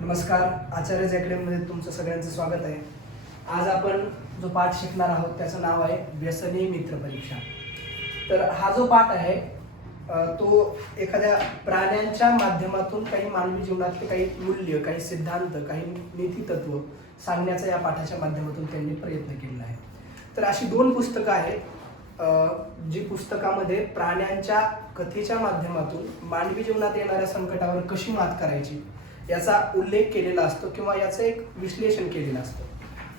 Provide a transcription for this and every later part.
नमस्कार, आचार्य अकॅडमीमध्ये तुमचं सगळ्यांचं स्वागत आहे. आज आपण जो पाठ शिकणार आहोत त्याचं नाव आहे व्यसनी मित्र परीक्षा. तर हा जो पाठ आहे तो एखाद्या प्राण्यांच्या माध्यमातून काही मानवी जीवनातले काही मूल्य, काही सिद्धांत, काही नीतितत्व सांगण्याचा या पाठाच्या माध्यमातून त्यांनी प्रयत्न केलेला आहे. तर अशी दोन पुस्तकं आहेत जी पुस्तकामध्ये प्राण्यांच्या कथेच्या माध्यमातून मानवी जीवनात येणाऱ्या संकटावर कशी मात करायची याचा उल्लेख केलेला असतो किंवा याचं एक विश्लेषण केलेलं असतं.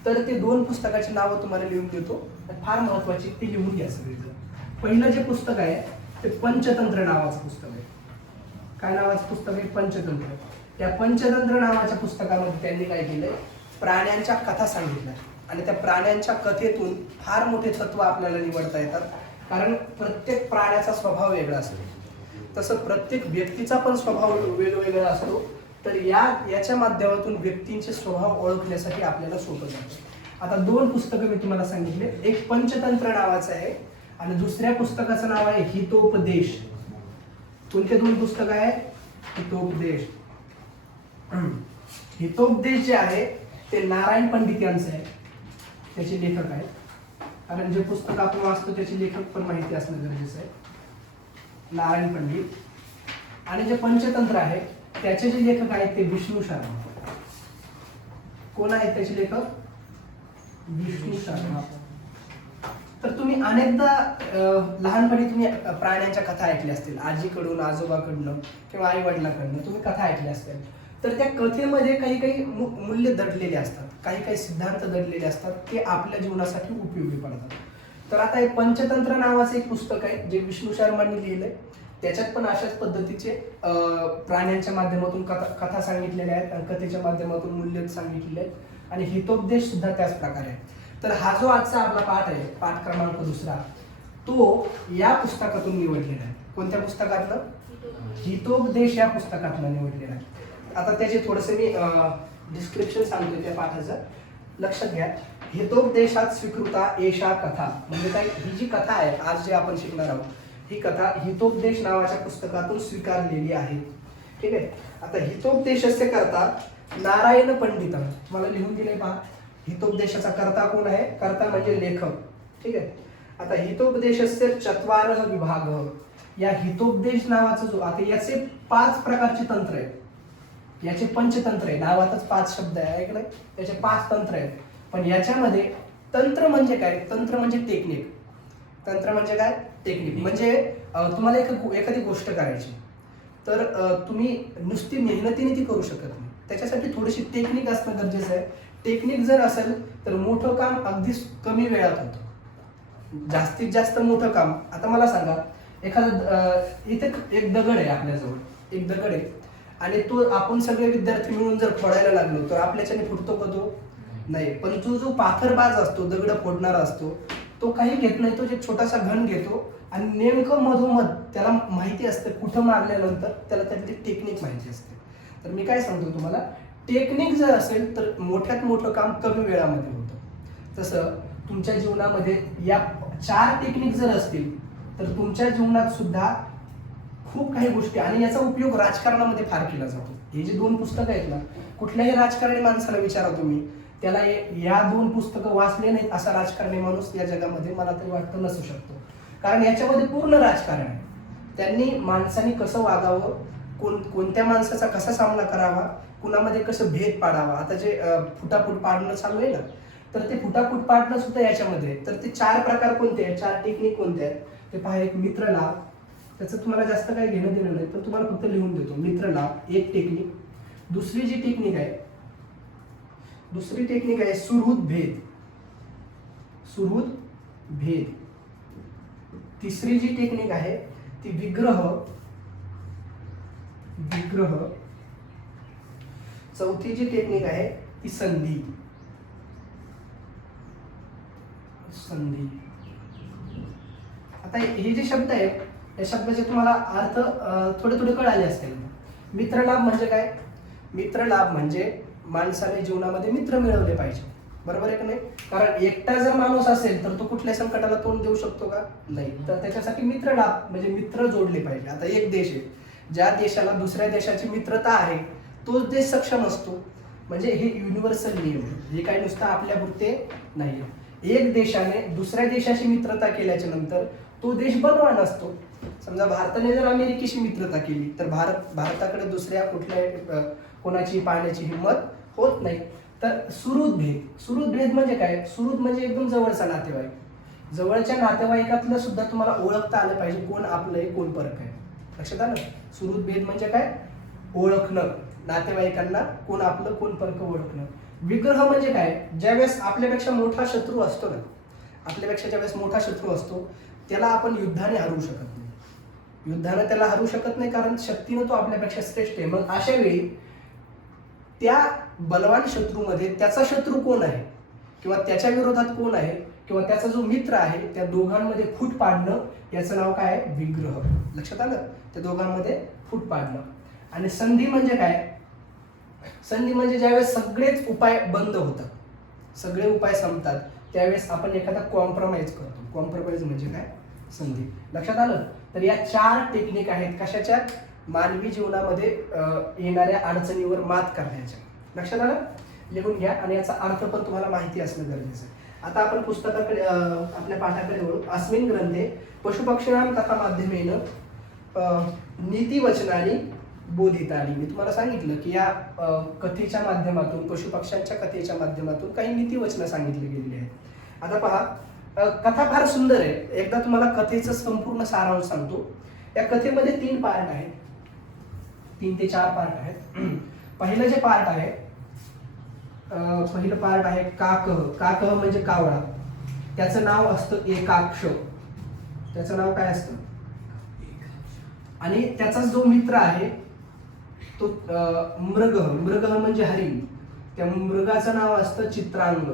तर ते दोन पुस्तकाची नावं तुम्हाला लिहून देतो. फार महत्वाची, ती लिहून घ्या सगळीजण. पहिलं जे पुस्तक आहे ते पंचतंत्र नावाचं पुस्तक आहे. काय नावाचं पुस्तक आहे? पंचतंत्र. त्या पंचतंत्र नावाच्या पुस्तकामध्ये त्यांनी काय केलंय, प्राण्यांच्या कथा सांगितल्या आणि त्या प्राण्यांच्या कथेतून फार मोठे तत्व आपल्याला निवडता येतात. कारण प्रत्येक प्राण्याचा स्वभाव वेगळा असतो, तसं प्रत्येक व्यक्तीचा पण स्वभाव वेगवेगळा असतो. तर याच्या माध्यमातून व्यक्तींचे स्वभाव ओळखण्यासाठी आपल्याला सोपं जातं. आता दोन पुस्तकं मी तुम्हाला सांगितले, एक पंचतंत्र नावाचं आहे आणि दुसऱ्या पुस्तकाचं नाव आहे हितोपदेश. कोणते दोन पुस्तक आहे? हितोपदेश. हितोपदेश जे आहे ते नारायण पंडित यांचं आहे, त्याचे लेखक आहेत. कारण जे पुस्तक आपण वाचतो त्याचे लेखक पण माहिती असणं गरजेचं आहे, नारायण पंडित. आणि जे पंचतंत्र आहे त्याचे जे लेखक आहेत ते विष्णू शर्मा. कोण आहेत त्याचे लेखक? विष्णू शर्मा. तर तुम्ही अनेकदा लहानपणी तुम्ही प्राण्यांच्या कथा ऐकल्या असतील, आजीकडून, आजोबाकडनं किंवा आई वडिलांकडनं तुम्ही कथा ऐकल्या असतील. तर त्या कथेमध्ये काही काही मूल्य दडलेले असतात, काही काही सिद्धांत दडलेले असतात, ते आपल्या जीवनासाठी उपयोगी पडतात. तर आता हे पंचतंत्र नावाचं एक पुस्तक आहे जे विष्णू शर्मांनी लिहिलंय. त्याच्यात पण अशाच पद्धतीचे प्राण्यांच्या माध्यमातून कथा सांगितलेल्या आहेत आणि कथेच्या माध्यमातून मूल्य सांगितलेले आहेत आणि हितोपदेश सुद्धा त्याच प्रकारे आहे. तर हा जो आजचा आपला पाठ आहे, पाठ क्रमांक 2, तो या पुस्तकातून निवडलेला आहे. कोणत्या पुस्तकातलं? हितोपदेश या पुस्तकातलं निवडलेला आहे. आता त्याचे थोडंसं मी डिस्क्रिप्शन सांगतोय त्या पाठाचं, लक्षात घ्या. हितोपदेशात स्वीकृता एषा कथा, म्हणजे काय, ही जी कथा आहे आज जे आपण शिकणार आहोत ही कथा हितोपदेश नावाच्या पुस्तकातून स्वीकारलेली आहे. ठीक आहे. आता हितोपदेशस्य कर्ता नारायण पंडित, मला लिहून दिले पहा. हितोपदेशाचा कर्ता कोण आहे? कर्ता म्हणजे लेखक. ठीक आहे. आता हितोपदेशस्य 4 विभाग. या हितोपदेश नावाचं जो, आता याचे 5 प्रकारचे तंत्र आहेत. याचे पंचतंत्र आहे, नावातच 5 शब्द आहे ऐकलं, त्याचे 5 तंत्र आहेत. पण याच्यामध्ये तंत्र म्हणजे काय? तंत्र म्हणजे टेक्निक. तंत्र म्हणजे काय? टेक्निक. म्हणजे तुम्हाला एखादी गोष्ट करायची तर तुम्ही नुसती मेहनतीने ती करू शकत नाही, त्याच्यासाठी थोडीशी टेक्निक असणं गरजेचं आहे. टेक्निक जर असेल तर मोठं काम अगदी कमी वेळात होतं, जास्तीत जास्त मोठं काम. आता मला सांगा, एखादा इथे एक दगड आहे, आपल्याजवळ एक दगड आहे आणि तो आपण सगळे विद्यार्थी मिळून जर फोडायला लागलो तर आपल्याच्याने फुटतो का तो? नाही. पण जो पाथरबाज असतो, दगड फोडणारा असतो, तो काही घेत नाही, तो एक छोटासा घन घेतो आणि नेमकं मधोमध त्याला माहिती असतं कुठं मारल्यानंतर त्याला त्यातली टेक्निक माहिती असते. तर मी काय सांगतो तुम्हाला, टेक्निक जर असेल तर मोठ्यात मोठं काम कमी वेळामध्ये होतं. तसं तुमच्या जीवनामध्ये या 4 टेक्निक जर असतील तर तुमच्या जीवनात सुद्धा खूप काही गोष्टी, आणि याचा उपयोग राजकारणामध्ये फार केला जातो. हे जे 2 पुस्तकं आहेत ना, कुठल्याही राजकारणी माणसाला विचारा तुम्ही, त्याला या 2 पुस्तकं वाचले नाहीत असा राजकारणी माणूस या जगामध्ये मला तरी वाटतं नसू शकतो. कारण याच्यामध्ये पूर्ण राजकारण आहे. त्यांनी माणसाने कसं वागावं, कोणत्या माणसाचा कसा सामना करावा, कुणामध्ये कसं भेद पाडावा. आता जे फुटाफूट पाडणं चालू आहे ना, तर ते फुटाफूट पाडणं सुद्धा याच्यामध्ये. तर ते 4 प्रकार कोणते आहेत, 4 टेक्निक कोणते आहेत ते पहा. एक मित्रलाभ, त्याचं तुम्हाला जास्त काही घेणं देणं नाही, पण तुम्हाला फक्त लिहून देतो. मित्रलाभ एक टेक्निक. दुसरी जी टेक्निक आहे, दुसरी टेक्निक आहे सुहृद भेद. सुहृद भेद. तिसरी जी टेक्निक आहे ती विग्रह. विग्रह. चौथी जी टेक्निक आहे ती संधी. संधी. आता हे जे शब्द आहेत या शब्दाचे तुम्हाला अर्थ थोडे थोडे कळाले असतील. मित्रलाभ म्हणजे काय? मित्रलाभ म्हणजे माणसाने जीवनामध्ये मित्र मिळवले पाहिजे, बरोबर आहे का नाही? कारण एकटा जर माणूस असेल तर तो कुठल्या संकटाला तोंड देऊ शकतो का? नाही. तर त्याच्यासाठी मित्रलाभ म्हणजे मित्र जोडले पाहिजे. आता एक देश आहे, ज्या देशाला दुसऱ्या देशाची मित्रता आहे तोच देश सक्षम असतो. म्हणजे हे युनिव्हर्सल नियम आहे, हे काय नुसतं आपल्यापुरते नाही. एक देशाने दुसऱ्या देशाशी मित्रता केल्याच्या नंतर तो देश बलवान असतो. समजा भारताने जर अमेरिकेशी मित्रता केली तर भारताकडे दुसऱ्या कुठल्या कोणाची पाहण्याची हिंमत होत नाही. तर सुहृद भेद म्हणजे काय? सुहृद म्हणजे एकदम जवळचा नातेवाईक. जवळच्या नातेवाईकातलं सुद्धा तुम्हाला ओळखता आलं पाहिजे कोण आपलं आहे कोण परक आहे. लक्षात आलं? सुहृद भेद म्हणजे काय? ओळखणं, नातेवाईकांना कोण आपलं कोण परक ओळखणं. विग्रह म्हणजे काय? ज्यावेळेस आपल्यापेक्षा मोठा शत्रू असतो ना, आपल्यापेक्षा ज्यावेळेस मोठा शत्रू असतो त्याला आपण युद्धाने हरू शकत नाही. युद्धाने त्याला हरू शकत नाही कारण शक्तीनं तो आपल्यापेक्षा श्रेष्ठ आहे. मग अशा वेळी त्या बलवान शत्रूमध्ये त्याचा शत्रू कोण आहे किंवा त्याच्या विरोधात कोण आहे किंवा त्याचा जो मित्र आहे त्या दोघांमध्ये फूट पाडणं याचं नाव काय आहे? विग्रह. लक्षात आलं? त्या दोघांमध्ये फूट पाडणं. आणि संधी म्हणजे काय? संधी म्हणजे ज्यावेळेस सगळेच उपाय बंद होतात, सगळे उपाय संपतात, त्यावेळेस आपण एखादा कॉम्प्रोमाइज करतो. कॉम्प्रोमाइज म्हणजे काय? संधी. लक्षात आलं? तर या 4 टेक्निक आहेत कशाच्या? मानवी जीवनामध्ये येणाऱ्या अडचणीवर मात करण्याच्या. लक्षात आलं? लिहून घ्या आणि याचा अर्थ पण तुम्हाला माहिती असणं गरजेचं आहे. आता आपण पुस्तकाकडे आपल्या पाठाकडे वळू. अस्मिन् ग्रंथे पशुपक्षिणां कथा माध्यमेन नीतिवचनानि बोधितानि. मी तुम्हाला सांगितलं की या कथेच्या माध्यमातून, पशुपक्ष्यांच्या कथेच्या माध्यमातून काही नीतिवचनं सांगितली गेलेली आहेत. आता पहा, कथा फार सुंदर आहे. एकदा तुम्हाला कथेचं संपूर्ण सारांश सांगतो. या कथेमध्ये 3 पार्ट आहेत, 3 ते 4 पार्ट आहेत. पहिलं जे पार्ट आहे, पहिलं पार्ट आहे काकह. काकह म्हणजे कावळा. त्याचं नाव असतं एकाक्ष. त्याचं नाव काय असतं? आणि त्याचा जो मित्र आहे तो मृगः. मृगः म्हणजे हरिण. त्या मृगाचं नाव असतं चित्रांग.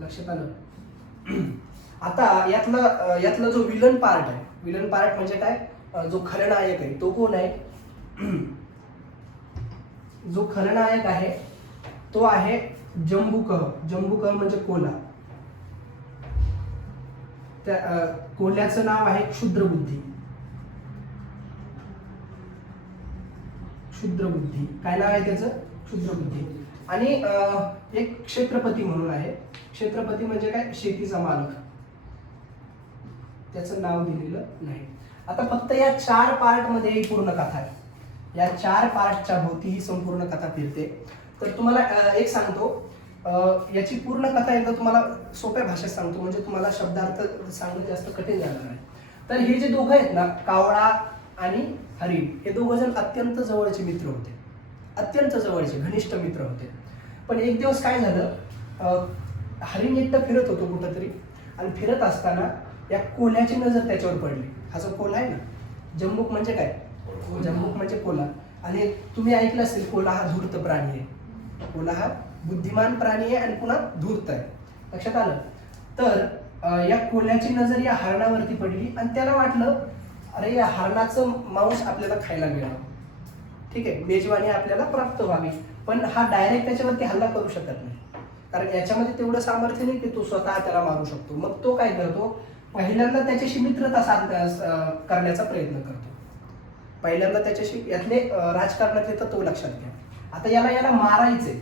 लक्षात आलं? आता यातला जो विलन पार्ट आहे, विलन पार्ट म्हणजे काय? जो खलनायक आहे तो कोण आहे? जो खलनायक आहे तो आहे जंबुकह. जंबुकह म्हणजे कोल्हा. त्या कोल्ह्याचं नाव आहे क्षुद्रबुद्धी. क्षुद्रबुद्धी काय नाव आहे त्याचं? क्षुद्रबुद्धी. आणि एक क्षेत्रपती म्हणून आहे. क्षेत्रपती म्हणजे काय? शेतीचा मालक. त्याचं नाव दिलेलं नाही. आता फक्त या 4 पार्ट मध्ये ही पूर्ण कथा आहे. या 4 पार्टच्या भोवती ही संपूर्ण कथा फिरते. तर तुम्हाला एक सांगतो, याची पूर्ण कथा एकदा तुम्हाला सोप्या भाषेत सांगतो म्हणजे तुम्हाला शब्दार्थ सांगणं जास्त कठीण जाणार नाही. तर हे जे दोघं आहेत ना, कावळा आणि हरिण, हे दोघं जण अत्यंत जवळचे मित्र होते. अत्यंत जवळचे घनिष्ठ मित्र होते. पण एक दिवस काय झालं, हरिण एकटं फिरत होतो कुठंतरी आणि फिरत असताना या कोल्ह्याची नजर त्याच्यावर पडली. हा जो कोल्हा आहे ना, जंबूक म्हणजे काय? जंबूक म्हणजे कोल्हा. आणि तुम्ही ऐकलं असेल कोल्हा हा धूर्त प्राणी आहे. कोल्हा हा बुद्धिमान प्राणी आहे आणि पुन्हा धूर्त आहे. लक्षात आलं? तर या कोल्ह्याची नजर या हरणावरती पडली आणि त्याला वाटलं अरे या हरणाचं मांस आपल्याला खायला मिळावं. ठीक आहे, मेजवानी आपल्याला प्राप्त व्हावी. पण हा डायरेक्ट त्याच्यावरती हल्ला करू शकत नाही कारण याच्यामध्ये तेवढं सामर्थ्य नाही की तो स्वतः त्याला मारू शकतो. मग तो काय करतो? पहिल्यांदा त्याच्याशी मित्रता करण्याचा प्रयत्न करतो. पहिल्यांदा त्याच्याशी यातले राजकारणात येतं तो लक्षात घ्या. आता याला मारायचंय.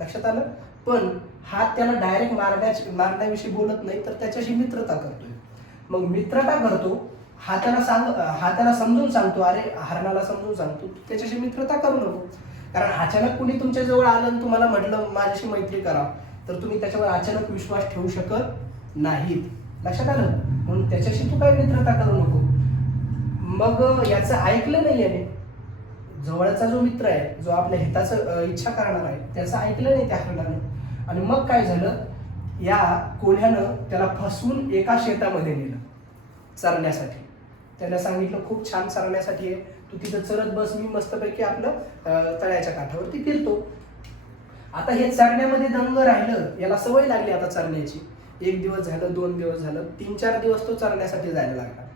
लक्षात आलं? पण हा त्याला डायरेक्ट मारण्याविषयी बोलत नाही तर त्याच्याशी मित्रता करतोय. मग मित्रता करतो. हा त्याला समजून सांगतो, अरे हरणाला समजून सांगतो त्याच्याशी मित्रता करू नको. कारण अचानक कुणी तुमच्या जवळ आलं आणि तुम्हाला म्हटलं माझ्याशी मैत्री करा तर तुम्ही त्याच्यावर अचानक विश्वास ठेवू शकत नाहीत. लक्षात आलं? म्हणून त्याच्याशी तू काही मित्रता करू नको. मग याचं ऐकलं नाही याने. जवळचा जो मित्र आहे, जो आपल्या हिताचं इच्छा करणार आहे, त्याचं ऐकलं नाही त्या हरणानं. आणि मग काय झालं, या कोल्ह्यानं त्याला फसवून एका शेतामध्ये नेलं चरण्यासाठी. त्याला सांगितलं खूप छान चरण्यासाठी आहे, तू तिथं चरत बस, मी मस्तपैकी आपलं तळ्याच्या काठावरती फिरतो. आता हे चरण्यामध्ये दंग राहिलं, याला सवय लागली आता चरण्याची. 1 दिवस झालं, 2 दिवस झालं, 3-4 दिवस तो चरण्यासाठी जायला लागला.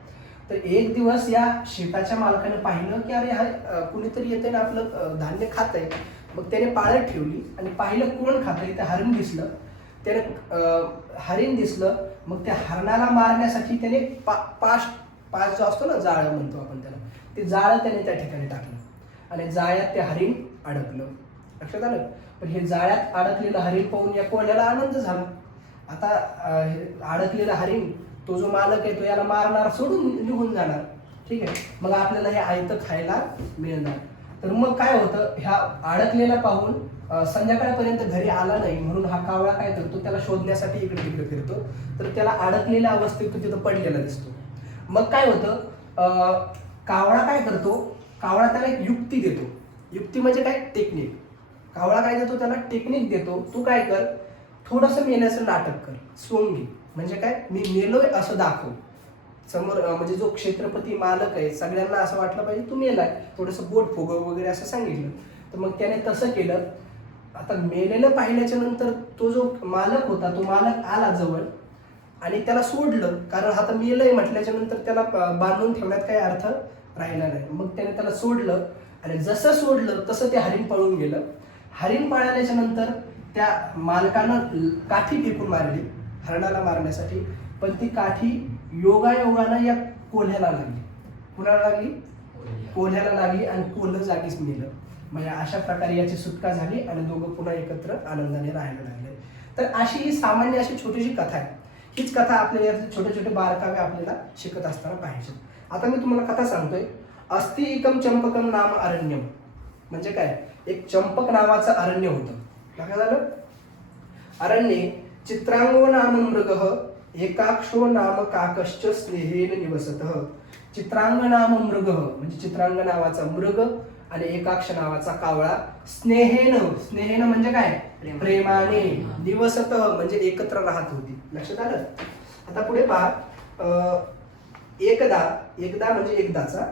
तर एक दिवस या शेताच्या मालकाने पाहिलं की अरे हा कुणीतरी येते ना आपलं धान्य खात आहे. मग त्याने पाळत ठेवली आणि पाहिलं कोण खात आहे. ते हरिण दिसलं. त्याने हरिण दिसलं. मग त्या हरणाला मारण्यासाठी त्याने पाश जो असतो ना, जाळं म्हणतो आपण त्याला, ते जाळं त्याने त्या ठिकाणी टाकलं आणि जाळ्यात ते हरिण अडकलं. लक्षात आलं. पण हे जाळ्यात अडकलेलं हरिण पाहून या कोल्ह्याला आनंद झाला. आता हे अडकलेलं हरिण, तो जो मालक आहे तो याला मारणार, सोडून निघून जाणार. ठीक आहे. मग आपल्याला हे आयतं खायला मिळणार. तर मग काय होतं, ह्या अडकलेला पाहून संध्याकाळपर्यंत घरी आला नाही म्हणून हा कावळा काय करतो, त्याला शोधण्यासाठी इकडे तिकडे फिरतो. तर त्याला अडकलेल्या अवस्थेत तो तिथं पडलेला दिसतो. मग काय होतं, कावळा काय करतो, कावळा त्याला एक युक्ती देतो. युक्ती म्हणजे काय, टेक्निक. कावळा काय देतो, त्याला टेक्निक देतो. तू काय कर, थोडंसं मेल्याचं नाटक कर, सोंगी. म्हणजे काय, मी मेलोय असं दाखव समोर. म्हणजे जो क्षेत्रपती मालक आहे सगळ्यांना असं वाटलं पाहिजे तू मेलाय, थोडंसं बोट फुगव वगैरे असं सांगितलं. तर मग त्याने तसं केलं. आता मेलेलं पाहिल्याच्या नंतर तो जो मालक होता तो मालक आला जवळ आणि त्याला सोडलं. कारण आता मेलंय म्हटल्याच्या नंतर त्याला बांधून ठेवण्यात काही अर्थ राहिला नाही. मग त्याने त्याला सोडलं आणि जसं सोडलं तसं ते हरिण पळून गेलं. हरिण पळाल्याच्या नंतर त्या मालकानं काठी फेकून मारली हरणाला मारण्यासाठी. पण ती काठी योगायोगानं या कोल्ह्याला लागली. कुणाला लागली, कोल्ह्याला लागली आणि कोल्ह जागीच मेलं. म्हणजे अशा प्रकारे याची सुटका झाली आणि दोघं पुन्हा एकत्र आनंदाने राहायला लागले. तर अशी ही सामान्य अशी छोटीशी कथा आहे. हीच कथा आपल्याला छोटे छोटे बारकावे आपल्याला शिकत असताना पाहिजे. आता मी तुम्हाला कथा सांगतोय. अस्ति एकम चंपकम नाम अरण्यम. म्हणजे काय, एक चंपक नावाचं अरण्य होतं. काय झालं, अरण्ये चित्रांगो नाम मृगः एकाक्षो नाम काकश्च स्नेहेन निवसतः. चित्रांग नाम मृगः म्हणजे चित्रांग नावाचा मृग आणि एकाक्ष नावाचा कावळा. स्नेहेन, स्नेहेन म्हणजे काय, प्रेमाने. निवसत म्हणजे एकत्र राहत होती. लक्षात आलं. आता पुढे पहा. एकदा, एकदा म्हणजे एकदाचा.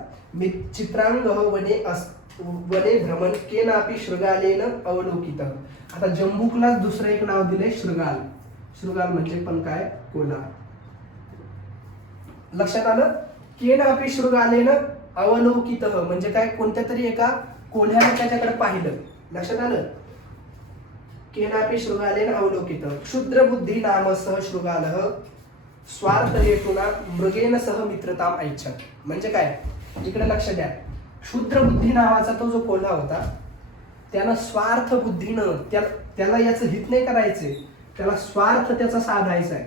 चित्रांग वने भ्रमण केनापि शृगालेन अवलोकित. आता जंबुकला दुसरं एक नाव दिले शृगाल. शृगाल म्हणजे पण काय, कोल्हा. लक्षात आलं. केनापि शृगालेन अवलोकित म्हणजे काय, कोणत्या तरी एका कोल्ह्याने त्याच्याकडे पाहिलं. लक्षात आलं. केनापि शृगालेन अवलोकित. क्षुद्र बुद्धी नामसह शृगालः स्वार्थ हेतुना मृगेन सह मित्रताम ऐच्छत. म्हणजे काय, इकडे लक्ष द्या. क्षुद्र बुद्धी नावाचा तो जो कोल्हा होता त्यानं स्वार्थ बुद्धीनं त्याला याचं हित नाही करायचंय, त्याला स्वार्थ त्याचा साधायचा आहे.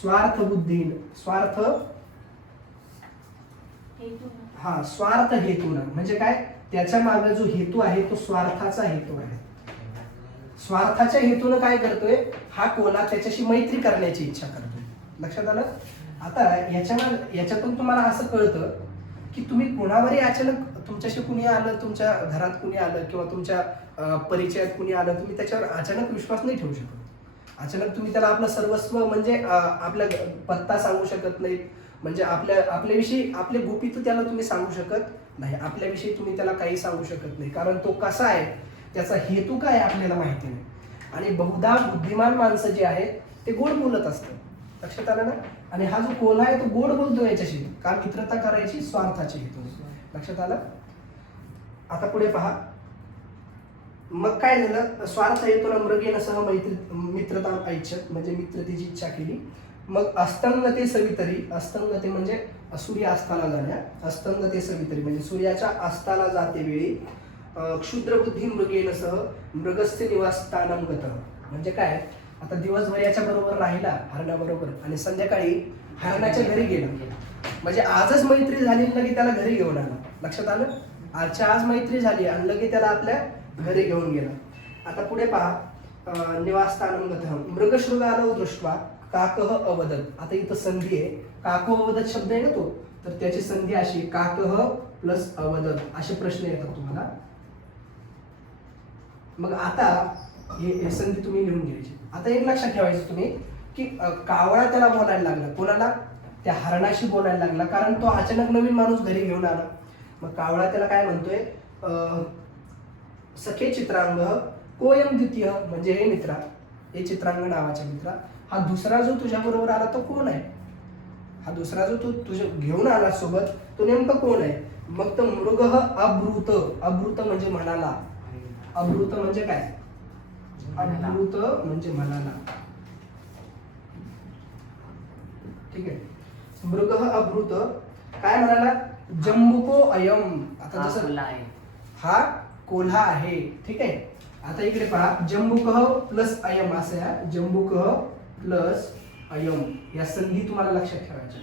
स्वार्थ बुद्धीनं, स्वार्थ हा स्वार्थ हेतून म्हणजे काय, त्याच्या मागे जो हेतू आहे तो स्वार्थाचा हेतू आहे. स्वार्थाच्या हेतून काय करतोय हा कोल्हा, त्याच्याशी मैत्री करण्याची इच्छा करतोय. लक्षात आलं. आता याच्यातून तुम्हाला असं कळतं की तुम्ही कोणावरही अचानक, तुमच्याशी कुणी आलं, तुमच्या घरात कुणी आलं किंवा तुमच्या परिचयात कुणी आलं, तुम्ही त्याच्यावर अचानक विश्वास नाही ठेवू शकत. अचानक तुम्ही त्याला आपलं सर्वस्व म्हणजे आपला पत्ता सांगू शकत नाही. म्हणजे आपल्याविषयी आपले गुपित त्याला तुम्ही सांगू शकत नाही. आपल्याविषयी तुम्ही त्याला काही सांगू शकत नाही. कारण तो कसा आहे, त्याचा हेतू काय आपल्याला माहिती नाही. आणि बहुधा बुद्धिमान माणसं जे आहेत ते गोड बोलत असतात. लक्षात आलं ना. आणि हा जो कोल्हा आहे तो गोड बोलतो याच्याशी, का मित्रता करायची स्वार्थाची हेतू. लक्षात आलं. आता पुढे पहा. मग काय झालं, स्वार्थ हेतून मृगेन सह मित्रता ऐच्छत म्हणजे मित्रतेची इच्छा केली. मग अस्तंगते सवितरी. अस्तंगते म्हणजे सूर्य अस्ताला जाण्या. अस्तंगते सवितरी म्हणजे सूर्याच्या अस्ताला जाते वेळी क्षुद्र बुद्धी मृगेन सह मृगस्य निवासस्थानम गत. म्हणजे काय, आता दिवसभर याच्या बरोबर राहिला हरणाबरोबर आणि संध्याकाळी हरणाच्या घरी गेला. म्हणजे आजच मैत्री झाली लगे त्याला घरी घेऊन आला. लक्षात आलं. आजच्या आज मैत्री झाली आणि लगे त्याला आपल्या घरी घेऊन गेला. आता पुढे पहा. निवासस्थानम गत मृगशृगालो दृष्ट्वा काकः अवदत. आता इथं संधी आहे. काको अवदत शब्द आहे ना तो, तर त्याची संधी अशी काकः प्लस अवदत असे प्रश्न येतात तुम्हाला. मग आता हे संधी तुम्ही लिहून घ्यायची. आता एक लक्षात ठेवायचं तुम्ही की कावळा त्याला बोलायला लागला. कोणाला, त्या हरणाशी बोलायला लागला. कारण तो अचानक नवीन माणूस घरी घेऊन आला. मग कावळा त्याला काय म्हणतोय, सखे चित्रांग कोयम द्वितीय म्हणजे हे मित्रा, हे चित्रांग नावाच्या मित्रा, हा दुसरा जो तुझ्या बरोबर आला तो कोण आहे. हा दुसरा जो तू तुझ्या घेऊन आला सोबत तो नेमका कोण आहे. मग तो मृग अब्रूत. अब्रूत म्हणजे म्हणाला. अब्रूत म्हणजे काय, अब्रूत म्हणजे म्हणाला. ठीक आहे. मृग अब्रूत काय म्हणाला जम्बुको अयम. आता जसं कोल्हा आहे. हा कोल्हा आहे, ठीक आहे. आता इकडे पहा, जम्बुकह प्लस अयम असं आहे. जम्बुकह प्लस अयम या संधी तुम्हाला लक्षात ठेवायच्या.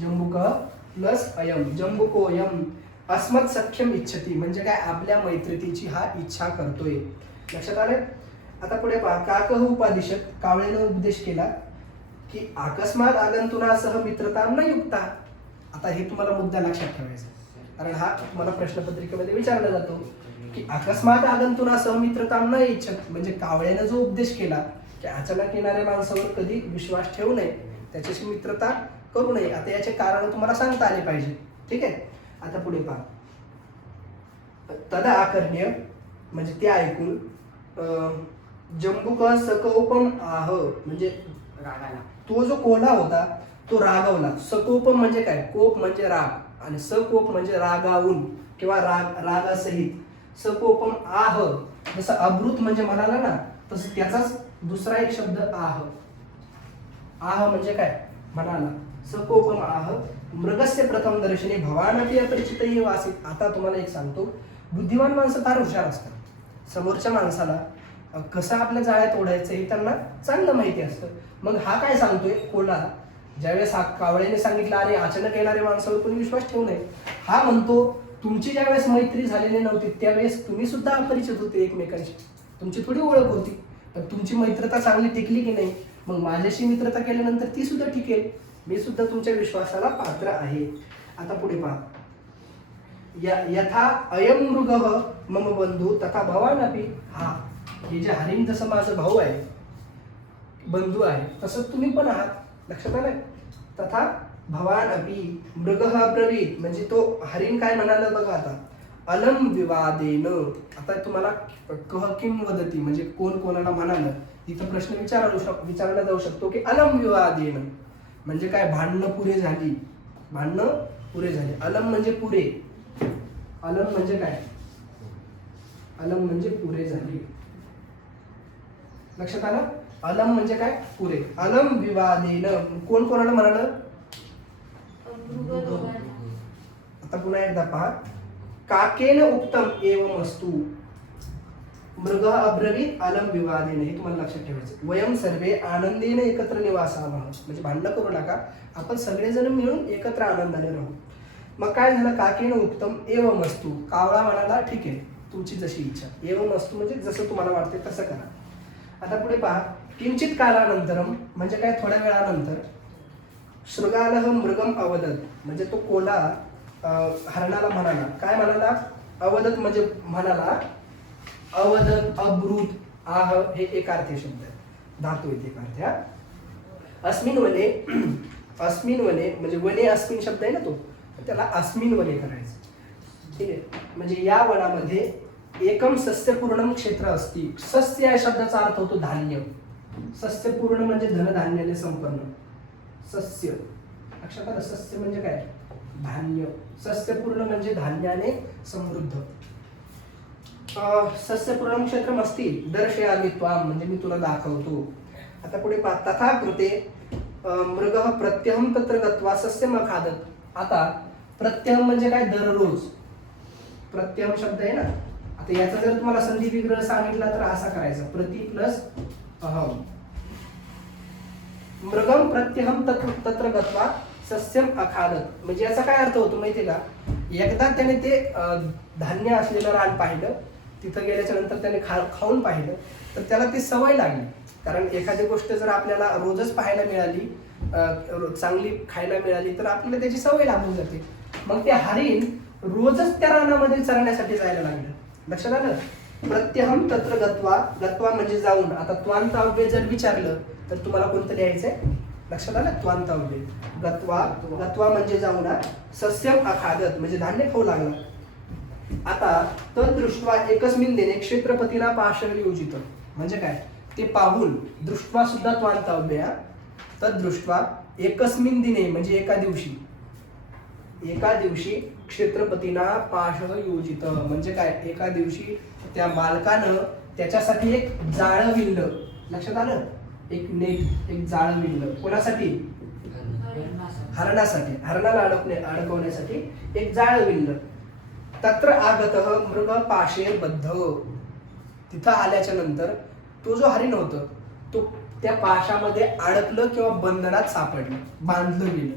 जम्बुकह प्लस अयम, जम्बुकोयम अस्मत् सख्यम इच्छती म्हणजे काय, आपल्या मैत्रितीची हा इच्छा करतोय. लक्षात आले. आता पुढे पहा, काकह उपादिशत, कावळेने उपदेश केला की अकस्मात आगंतुनासह मित्रता न युक्ता. आता हे तुम्हाला मुद्दा लक्षात ठेवायचा, कारण हा तुम्हाला प्रश्नपत्रिकेमध्ये विचारला जातो की अकस्मात आगंतुनासह मित्रता न इच्छत म्हणजे कावळ्याने जो उपदेश केला की अचानक येणाऱ्या माणसावर कधी विश्वास ठेवू नये, त्याच्याशी मित्रता करू नये. आता याचे कारण तुम्हाला सांगता आले पाहिजे, ठीक आहे. आता पुढे पहा, तदा आकर्ण्य म्हणजे ते ऐकून जम्बुक सकोपम आह म्हणजे रागाला. तो जो कोल्हा होता तो रागावला. सकोपम म्हणजे काय, कोप म्हणजे राग आणि सकोप म्हणजे रागावून किंवा रागासहित. सकोपम आह जसं अभृत म्हणजे म्हणाला ना, तसं त्याचाच दुसरा एक शब्द आह. आह म्हणजे काय, म्हणाला. सकोपम आह मृगस्य प्रथम दर्शनी भवानपि अपरिचित वासित. आता तुम्हाला एक सांगतो, बुद्धिमान माणसं फार हुशार असतात. समोरच्या माणसाला कसं आपल्या जाळ्यात ओढायचं हे त्यांना चांगलं माहिती असतं. मग हा काय सांगतोय कोल्हा, ज्यावेळेस कावळ्याने सांगितलं अरे अचानक येणाऱ्या माणसावर कोणी विश्वास ठेवू नये, हा म्हणतो तुमची ज्यावेळेस मैत्री झालेली नव्हती त्यावेळेस तुम्ही सुद्धा अपरिचित होते एकमेकांशी, तुमची थोडी ओळख होती, पण तुमची मित्रता चांगली टिकली की नाही, मग माझ्याशी मित्रता केल्यानंतर ती सुद्धा टिकेल, मी सुद्धा तुमच्या विश्वासाला पात्र आहे. आता पुढे पहा, यथा अयम मृगः मम बंधू तथा भवान अपि. हा हे जे हरिण जसं माझं भाऊ आहे, बंधू आहे, तसं तुम्ही पण आहात. लक्षात आलं. तथा भवान अपि मृगः अब्रवीत म्हणजे तो हरिण काय म्हणाला बघा आता, अलम विवादेन. आता तुम्हाला कह किम वदती म्हणजे कोण कोणाला म्हणालं, इथं प्रश्न विचारला जाऊ शकतो की अलम विवादेन म्हणजे काय, भांडणं पुरे झाली, भांडणं पुरे झाली. अलम म्हणजे पुरे, अलम म्हणजे काय, अलम म्हणजे पुरे झाली. लक्षात आलं. अलम म्हणजे काय, पुरे. अलम विवादेन कोण कोणाला म्हणालं. आता पुन्हा एकदा पहा, काकेन उक्तम एवं वस्तू मृग अब्रवीत अलम विवादेन. हे तुम्हाला लक्षात ठेवायचं. वयम सर्वे आनंदेने एकत्र निवासावः म्हणजे भांडणं करू नका, आपण सगळेजण मिळून एकत्र आनंदाने राहू. मग काय झालं, काकेन उत्तम एवं वस्तू. कावळा म्हणाला ठीक आहे तुमची जशी इच्छा. एवं वस्तू म्हणजे जसं तुम्हाला वाटते तसं करा. आता पुढे पहा, किंचित कालानंतरम म्हणजे काय, थोड्या वेळानंतर शृगालह मृगम अवदत म्हणजे तो कोल्हा हरणाला म्हणाला. काय म्हणाला, अवदत म्हणजे म्हणाला. अवदत, अब्रूत, आह हे एकार्थी शब्द आहे, धातू येते एकार्थ्या. अस्मिन वने, अस्मिन वने म्हणजे वने अस्मिन शब्द आहे ना तो, त्याला अस्मिन वने करायचं, ठीक आहे. म्हणजे या वनामध्ये एकम सस्यपूर्ण क्षेत्र असती. सस्य या शब्दाचा अर्थ होतो धान्य. सस्यपूर्ण म्हणजे धनधान्याने संपन्न. सस्य लक्षात आलं. सस्य म्हणजे काय, धान्य. सस्यपूर्ण म्हणजे धान्याने समृद्ध. सस्यपूर्ण क्षेत्रम अस्ति दर्शयामि त्वाम म्हणजे मी तुला दाखवतो. आता पुढे पहा, तथा कृते मृगः प्रत्यहम तत्र गत्वा सस्यम अखादत. आता प्रत्यहम म्हणजे काय, दररोज. प्रत्यहम शब्द आहे ना, आता याचा जर तुम्हाला संधी विग्रह सांगितला तर असा करायचा, प्रति प्लस अहम. मृगम प्रत्यहम तत्र गत्वा सस्यम अखादत म्हणजे याचा काय अर्थ होतो माहितीये का, एकदा त्याने ते धान्य असलेलं रान पाहिलं, तिथं गेल्याच्या नंतर त्याने खाऊन पाहिलं तर त्याला ती सवय लागली. कारण एखादी गोष्ट जर आपल्याला रोजच पाहायला मिळाली, चांगली खायला मिळाली तर आपल्याला त्याची सवय लागून जाते. मग ते हरिण रोजच त्या रानामध्ये चरण्यासाठी जायला लागलं. लक्षात आलं. प्रत्यहम तत्र गत्वा, गत्वा म्हणजे जाऊन. आता त्वांत अव्यय जर विचारलं तर तुम्हाला कोणतं लिहायचंय, लक्षात आलं, त्वांत अव्यय. गत्वा, गत्वा म्हणजे जाऊन. सस्यम अखादत म्हणजे धान्य खाऊ लागला. आता तदृष्ट्वा एकस्मिन दिने क्षेत्रपतीला पाशर योजित म्हणजे काय, ते पाहून. दृष्ट्वा सुद्धा त्वांत अव्यय. तदृष्ट्वा एकस्मिन दिने म्हणजे एका दिवशी, एका दिवशी क्षेत्रपतीना पाश योजित म्हणजे काय, एका दिवशी त्या मालकानं त्याच्यासाठी एक जाळं विणलं. लक्षात आलं, एक नेट, एक जाळं विणलं. कोणासाठी, हरणाला अडकवण्यासाठी एक जाळ विणलं. तत्र आगतः मृग पाशेर बद्ध. तिथं आल्याच्या नंतर तो जो हरिण होतं तो त्या पाशामध्ये अडकलं किंवा बंधनात सापडलं, बांधलं गेलं.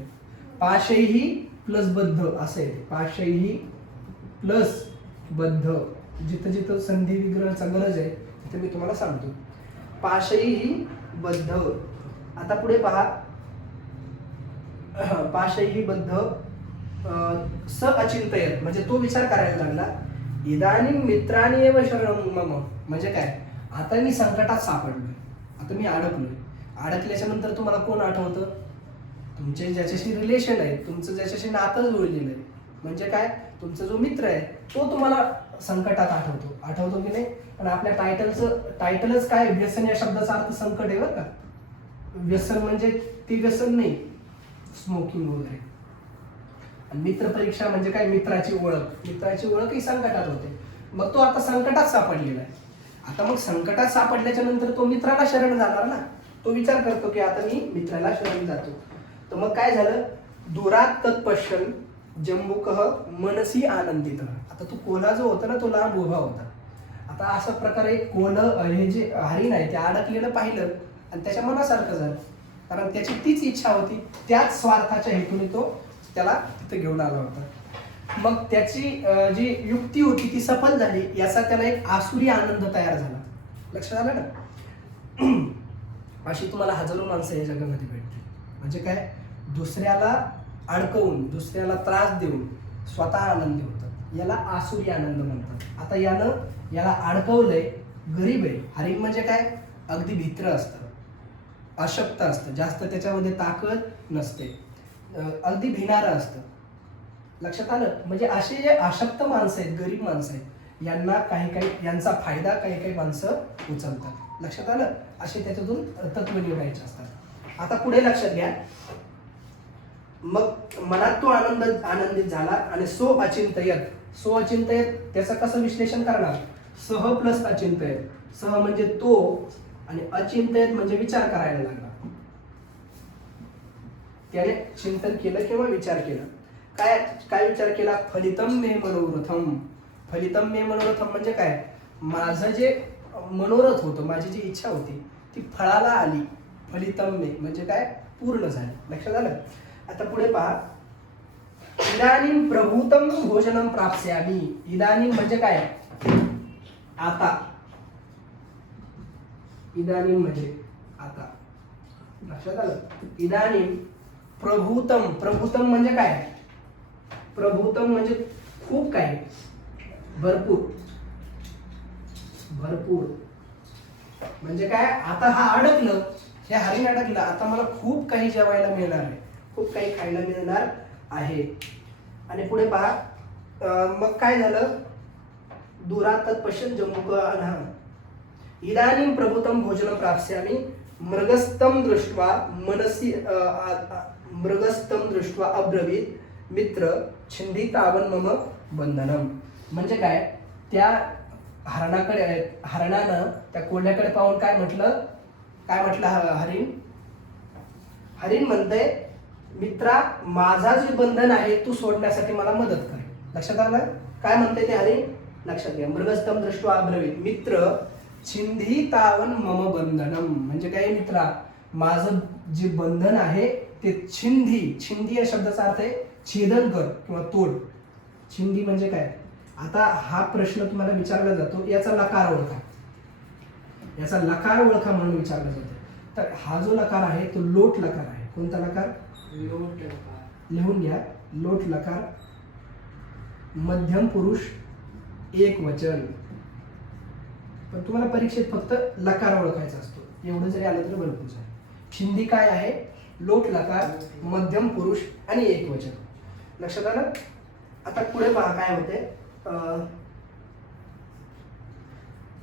पाशैही प्लस बद्ध असं आहे. पाशैही प्लस बद्ध. जिथं जिथं संधी विग्रहाचा गरज आहे तिथे मी तुम्हाला सांगतो. पाशैही बद्ध. आता पुढे पहा. पाशैही बद्ध स अचिंतयत म्हणजे तो विचार करायला लागला. इदानीं मित्राणि एव शरणं मम. म्हणजे काय, आता मी संकटात सापडलोय, आता मी अडकलोय. अडकल्याच्या नंतर तुम्हाला कोण आठवतं? तुमचे ज्याच्याशी रिलेशन आहे, तुमचं ज्याच्याशी नातं जोडलेलं आहे. म्हणजे काय, तुमचा जो मित्र आहे तो तुम्हाला संकटात आठवतो की नाही? पण आपल्या टायटलच काय, व्यसन या शब्दाचा अर्थ संकट आहे बरं का. व्यसन म्हणजे ते व्यसन नाही स्मोकिंग वगैरे. आणि मित्र परीक्षा म्हणजे काय, मित्राची ओळख ही संकटात होते. मग तो आता संकटात सापडलेला आहे. आता मग संकटात सापडल्याच्या नंतर तो मित्राला शरण जाणार ना. तो विचार करतो की आता मी मित्राला शरण जातो. तर मग काय झालं, दुरात तत्पश्यन जंबुकः मनसी आनंदित. आता तो कोल्हा जो होता ना तो लांब उभा होता. आता अशा प्रकारे हे जे हरिण आहे ते अडकलेलं पाहिलं आणि त्याच्या मनासारखं झालं. कारण त्याची तीच इच्छा होती, त्याच स्वार्थाच्या हेतूने तो त्याला तिथे घेऊन आला होता. मग त्याची जी युक्ती होती ती सफल झाली. याचा त्याला एक आसुरी आनंद तयार झाला. लक्षात आलं ना? अशी तुम्हाला हजारो माणसं या जगामध्ये भेटतील. म्हणजे काय, दुसऱ्याला अडकवून, दुसऱ्याला त्रास देऊन स्वतः आनंदी होतात. याला आसुरी आनंद म्हणतात. आता याला अडकवलंय, गरीब आहे. हरिण म्हणजे काय, अगदी भित्र असतं, अशक्त असतं, जास्त त्याच्यामध्ये ताकद नसते, अगदी भिणारं असतं. लक्षात आलं? म्हणजे असे जे अशक्त माणसं आहेत, गरीब माणसं आहेत, यांचा फायदा काही माणसं उचलतात. लक्षात आलं? असे त्याच्यातून तत्व निवडायचे असतात. आता पुढे लक्षात घ्या. मग मनात तो आनंदित झाला आणि सो अचिंतयत त्याचं कसं विश्लेषण करणार? सह प्लस अचिंतयत. सह म्हणजे तो आणि अचिंतयत म्हणजे विचार करायला लागला. त्याने चिंतन केलं किंवा विचार केला. काय विचार केला? फलितम मे मनोरथम. फलितम मे मनोरथम म्हणजे काय, माझं जे मनोरथ होतं, माझी जी इच्छा होती ती फळाला आली. फलितम मे म्हणजे काय, पूर्ण झाली. लक्षात आलं? आता पुढे पहा. इदानीं प्रभूतम भोजनम प्राप्स्यामि. इदानीं म्हणजे काय, आता. इदानीं म्हणजे आता. लक्षात आलं? इदानीं प्रभूतम म्हणजे काय, प्रभूतम म्हणजे खूप काही, भरपूर म्हणजे काय, आता हे हरिण अडकलं, आता मला खूप काही जेवायला मिळणार आहे, खूप काही खायला मिळणार आहे. आणि पुढे पहा. मग काय झालं, दुरात तत्पश्यन जंबुकः. इदानीं प्रभूतम भोजनं प्राप्स्यामि मृगस्थं दृष्ट्वा अब्रवीत मित्र छिंदितावन मम बंधनम. म्हणजे काय, त्या हरणानं त्या कोल्ह्याकडे पाहून काय म्हटलं हरिण म्हणतंय, मित्रा, माझा जे बंधन आहे तू सोडण्यासाठी मला मदत कर. लक्षात आलं? काय म्हणते ते हरिण? लक्षात घ्या. मृगस्थं दृष्ट्वा अब्रवीत मित्र छिंदितावन मम बंधनम. म्हणजे काय, मित्रा, माझं जे बंधन आहे ते छिंदी या शब्दाचा अर्थ आहे छेदन कर किंवा तोड. छिंदी म्हणजे काय? आता हा प्रश्न तुम्हाला विचारला जातो, याचा लकार ओळखा म्हणून विचारला जातो. तर हा जो लकार आहे तो लोट लकार आहे. कोणता लकार? लोट लकार. लिहून घ्या. लोट लकार, मध्यम पुरुष, एक वचन. पण तुम्हाला परीक्षेत फक्त लकार ओळखायचा असतो, एवढं जरी आलं तरी भरपूर आहे. छिंदी काय आहे? लोट लकार, मध्यम पुरुष आणि एक वचन. लक्षात आलं? आता पुढे पहा काय होते.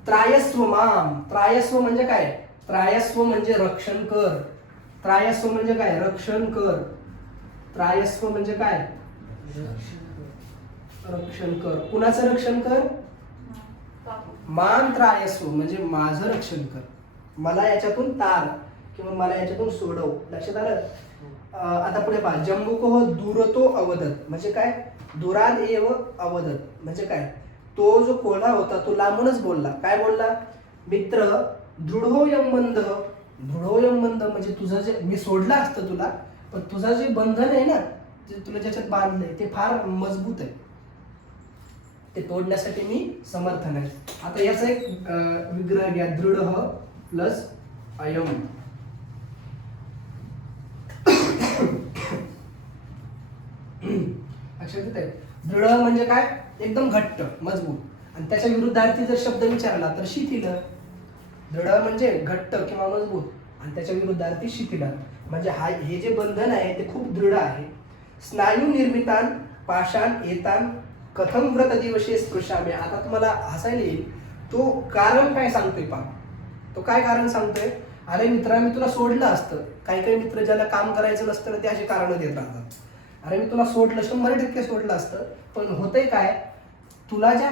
त्रायस्व माम. त्रायस्व म्हणजे काय? त्रायस्व म्हणजे रक्षण कर. त्रायस्व म्हणजे काय? रक्षण कर. त्रायस्व म्हणजे काय? रक्षण कर. कुणाचं रक्षण कर? माम त्रायस्व म्हणजे माझं रक्षण कर. मला याच्यातून तार किंवा मला याच्यातून सोडव. लक्षात आलं? आता पुढे पहा, जम्बुको दूरतो अवदत म्हणजे काय, दुराद एव अवदत म्हणजे काय, तो जो कोल्हा होता तो लांबूनच बोलला. काय बोलला, मित्र दृढोयम बंध, दृढोयम बंध म्हणजे तुझं जे, मी सोडलं असतं तुला, पण तुझं जे बंधन आहे ना, जे तुला ज्याच्यात बांधलंय ते फार मजबूत आहे, ते तोडण्यासाठी मी समर्थ नाही. आता याचा एक विग्रह घ्या, दृढ प्लस अयम. लक्षात येत आहे, दृढ म्हणजे काय, एकदम घट्ट मजबूत, आणि त्याच्या विरुद्धार्थी जर शब्द विचारला तर शिथिल. दृढ म्हणजे घट्ट किंवा मजबूत, आणि त्याच्या विरुद्धार्थी शिथिल म्हणजे हे जे बंधन आहे ते खूप दृढ आहे. स्नायू निर्मितान पाषाण येतान कथम व्रत दिवशी स्पृशामे. आता तुम्हाला हसायला येईल, तो कारण काय सांगतोय पा, तो काय कारण सांगतोय, अरे मित्रा मी तुला सोडलं असतं. काही काही मित्र ज्याला काम करायचं नसतं ना ते अशी कारणं देत राहतात, अरे मी तुला सोडलं, 100% सोडलं असतं, पण होतंय काय, तुला ज्या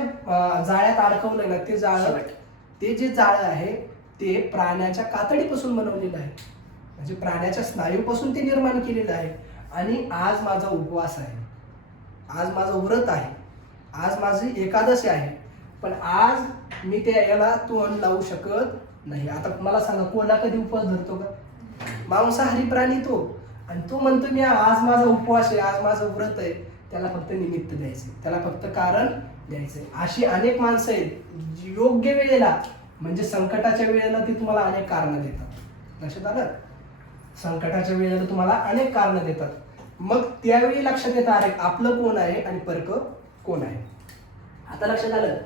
जाळ्यात अडकवलंय ना ते जाळं, ते जे जाळं आहे ते प्राण्याच्या कातडीपासून बनवलेलं आहे, म्हणजे प्राण्याच्या स्नायूपासून ते निर्माण केलेलं आहे. आणि आज माझा उपवास आहे, आज माझं व्रत आहे, आज माझी एकादशी आहे, पण आज मी ते याला तोंड लावू शकत नाही. आता मला सांगा, कोल्हा कधी उपवास धरतो का, मांसाहारी प्राणी तो, आणि तो म्हणतो मी आज माझा उपवास आहे, आज माझं व्रत आहे, त्याला फक्त निमित्त द्यायचे, त्याला फक्त कारण द्यायचंय. अशी अनेक माणसं आहेत योग्य वेळेला, म्हणजे संकटाच्या वेळेला ती तुम्हाला अनेक कारणं देतात. लक्षात आलं, संकटाच्या वेळेला तुम्हाला अनेक कारणं देतात, मग त्यावेळी लक्षात येतं अरे आपलं कोण आहे आणि परक कोण आहे. आता लक्षात आलं,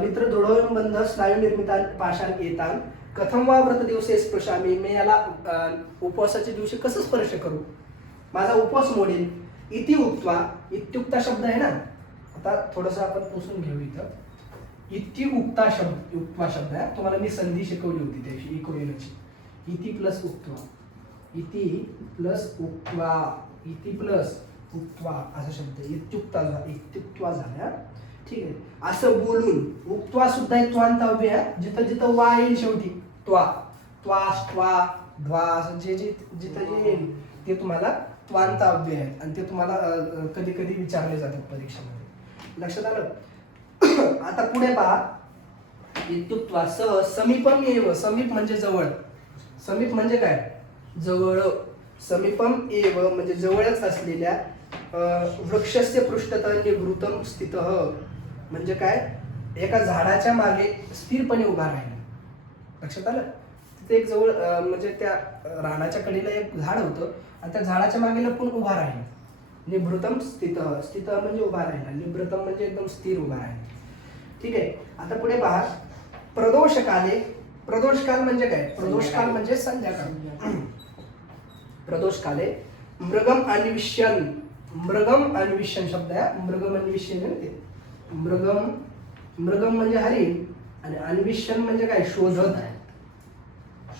मित्र दृढोयम बंध स्नायू निर्मितान पाषाण येतान कथम वा व्रत दिवसे स्पृशामी. मी याला उपवासाच्या दिवशी कसं स्पर्श करू, माझा उपवास मोडेल. इति उक्त्वा, इत्युक्ता शब्द आहे ना, आता थोडंसं आपण पुसून घेऊ इथं. इति उक्ता शब्द, उक्त्वा शब्द आहे, तुम्हाला मी संधी शिकवली होती त्याची इकोयनाची. इति प्लस उक्त्वा, इति प्लस उक्त्वा, इति प्लस उक्त्वा असा शब्द, इत्युक्त्वा झाला. ठीक आहे, असं बोलून, उक्त्वा सुद्धा एक त्वांतव्य आहे, जिथं जिथं वा येईल शेवटी त्वा, त्वास त्वा ध्वा असं जे जे जिथं जे येईल ते तुम्हाला त्वांतव्य आहेत, आणि ते तुम्हाला कधी कधी विचारले जातात परीक्षेमध्ये. लक्षात आलं. आता पुढे पहा, इत्युक्त्वा सह समीपम एव. समीप म्हणजे जवळ, समीप म्हणजे काय, जवळ. समीपम एव म्हणजे जवळच असलेल्या, वृक्षस्य पृष्ठतः निवृत्तम स्थितः म्हणजे काय, एका झाडाच्या मागे स्थिरपणे उभा राहिला. लक्षात आलं, तिथे एक जवळ म्हणजे त्या रानाच्या कडेला एक झाड होतं, आणि त्या झाडाच्या मागे लपून उभा राहिला. निभृतम स्थितः, स्थितः म्हणजे उभा राहिला, निभृतम म्हणजे एकदम स्थिर उभा राहिला. ठीक आहे, आता पुढे पहा, प्रदोषकाले. प्रदोषकाल म्हणजे काय, प्रदोषकाल म्हणजे संध्याकाळ. प्रदोषकाले मृगम अन्विष्यन. मृगम अन्विष्यन शब्द आहे, मृगम अन्विष्यन ते. मृगम, मृगम म्हणजे हरिण, आणि अन्विष्यन म्हणजे काय, शोधत,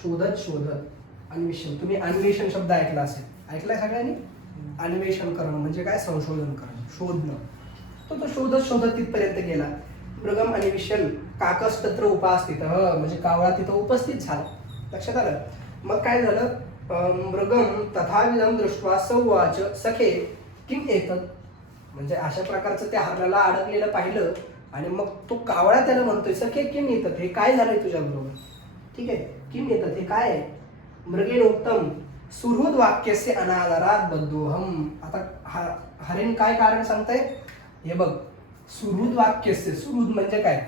शोधत शोधत. अन्वेषण, तुम्ही अन्वेषण शब्द ऐकला असेल, ऐकलाय सगळ्यांनी. अन्वेषण करणं म्हणजे काय, संशोधन करणं, शोधणं. तो शोधत शोधत तिथपर्यंत गेला. मृगम अन्वेषण काकस तत्र उपस्थित, म्हणजे कावळा तिथं उपस्थित झाला. लक्षात आलं. मग काय झालं, मृगम तथाविधम दृष्ट्वा सौवाच सखे किम एतत्. म्हणजे अशा प्रकारचं त्या हरणाला अडकलेलं पाहिलं, आणि मग तो कावळा त्याला म्हणतोय सखे किम एतत्, हे काय झालंय तुझ्या बरोबर. ठीक आहे, किम एतत् हे काय आहे. मृगेन उत्तम सुहृद वाक्यस्य अनादरात बद्धोहम. आता हरिण काय कारण सांगताय, हे बघ, सुहृद वाक्यस्य. सुहृद म्हणजे काय,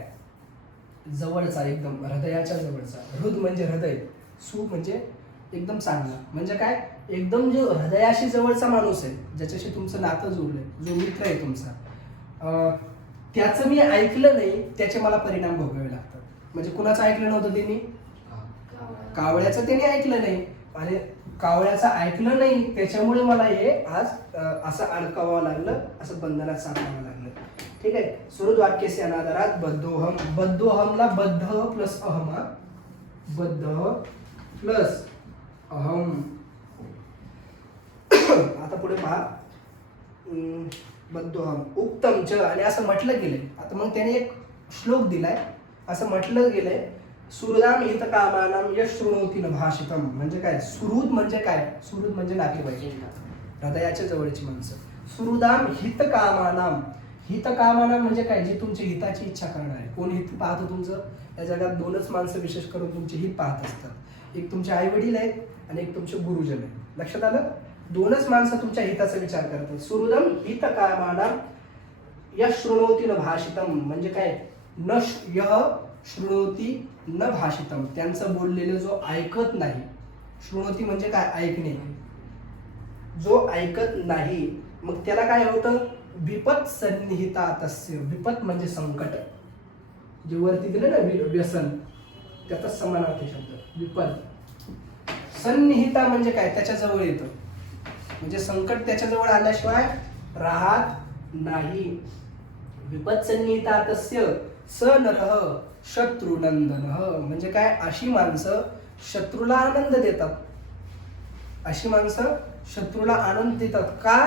जवळचा, एकदम हृदयाच्या जवळचा. हृद म्हणजे हृदय, सु म्हणजे एकदम चांगला, म्हणजे काय, एकदम जो हृदयाशी जवळचा माणूस आहे, ज्याच्याशी तुमचं नातं जुळलंय, जो मित्र आहे तुमचा, त्याचं मी ऐकलं नाही, त्याचे मला परिणाम भोगावे लागतात. म्हणजे कुणाचं ऐकलं नव्हतं त्यांनी, कावळ्याचं त्याने ऐकलं नाही, आणि कावळ्याचं ऐकलं नाही त्याच्यामुळे मला हे आज असं अडकावं लागलं, असं बंधनात सापडावं लागलं. ठीक आहे, सुहृद वाक्यस्य अनादरात बद्धोहम. बद्धोहमला बद्ध प्लस अहमा, बद्ध प्लस अहम. आता पुढे पहा, बद्धोहम उक्तम च, आणि असं म्हटलं गेलंय. आता मग त्याने एक श्लोक दिलाय, असं म्हटलं गेलंय सुहृदाम हित कामानाम यश शृणोती न भाषितम म्हणजे काय? सुहृद म्हणजे काय? सुहृद म्हणजे नातेवाईक, हृदयाच्या जवळची माणसं. सुहृदाम हित कामानाम, हित कामानाम म्हणजे काय? जी तुमची हिताची इच्छा करणार आहे. कोण हित पाहतो तुमचं? या जगात दोनच माणसं विशेष करून तुमचे हित पाहत असतात. एक तुमचे आई वडील आहेत आणि एक तुमचे गुरुजन आहेत. लक्षात आलं? दोनच माणसं तुमच्या हिताचा विचार करतात. सुहृदम हित कामानाम यश शृणोती न भाषितम म्हणजे काय? न यह शृणोती न भाषितम, त्यांचं बोललेलं जो ऐकत नाही. शृणोती म्हणजे काय? ऐकणे. जो ऐकत नाही मग त्याला काय होतं? विपत सन्निहिता तस्य. विपत म्हणजे संकट. जे वरती दिलं ना व्यसन, त्याचा समानार्थी शब्द विपत. सन्निहिता म्हणजे काय? त्याच्या जवळ येतं. म्हणजे संकट त्याच्या जवळ आल्याशिवाय राहत नाही. विपत सन्निहिता तस्य स नरः शत्रुनंदन म्हणजे काय? अशी माणसं शत्रूला आनंद देतात. अशी माणसं शत्रूला आनंद देतात. का?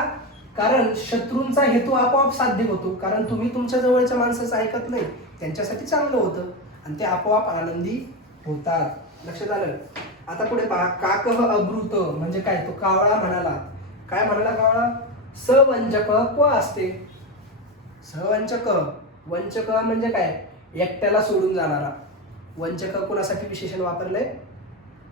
कारण शत्रूंचा हेतू आपोआप साध्य होतो. कारण तुम्ही तुमच्या जवळच्या माणसाचं ऐकत नाही, त्यांच्यासाठी चांगलं होतं आणि ते आपोआप आनंदी होतात. लक्षात आलं? आता पुढे पहा. काकः अब्रूत म्हणजे काय? तो कावळा म्हणाला. काय म्हणाला कावळा? सवंचक क्व असते. सवंचक, वंचक म्हणजे काय? एकट्याला सोडून जाणारा. वंचक कोणासाठी विशेषण वापरलंय?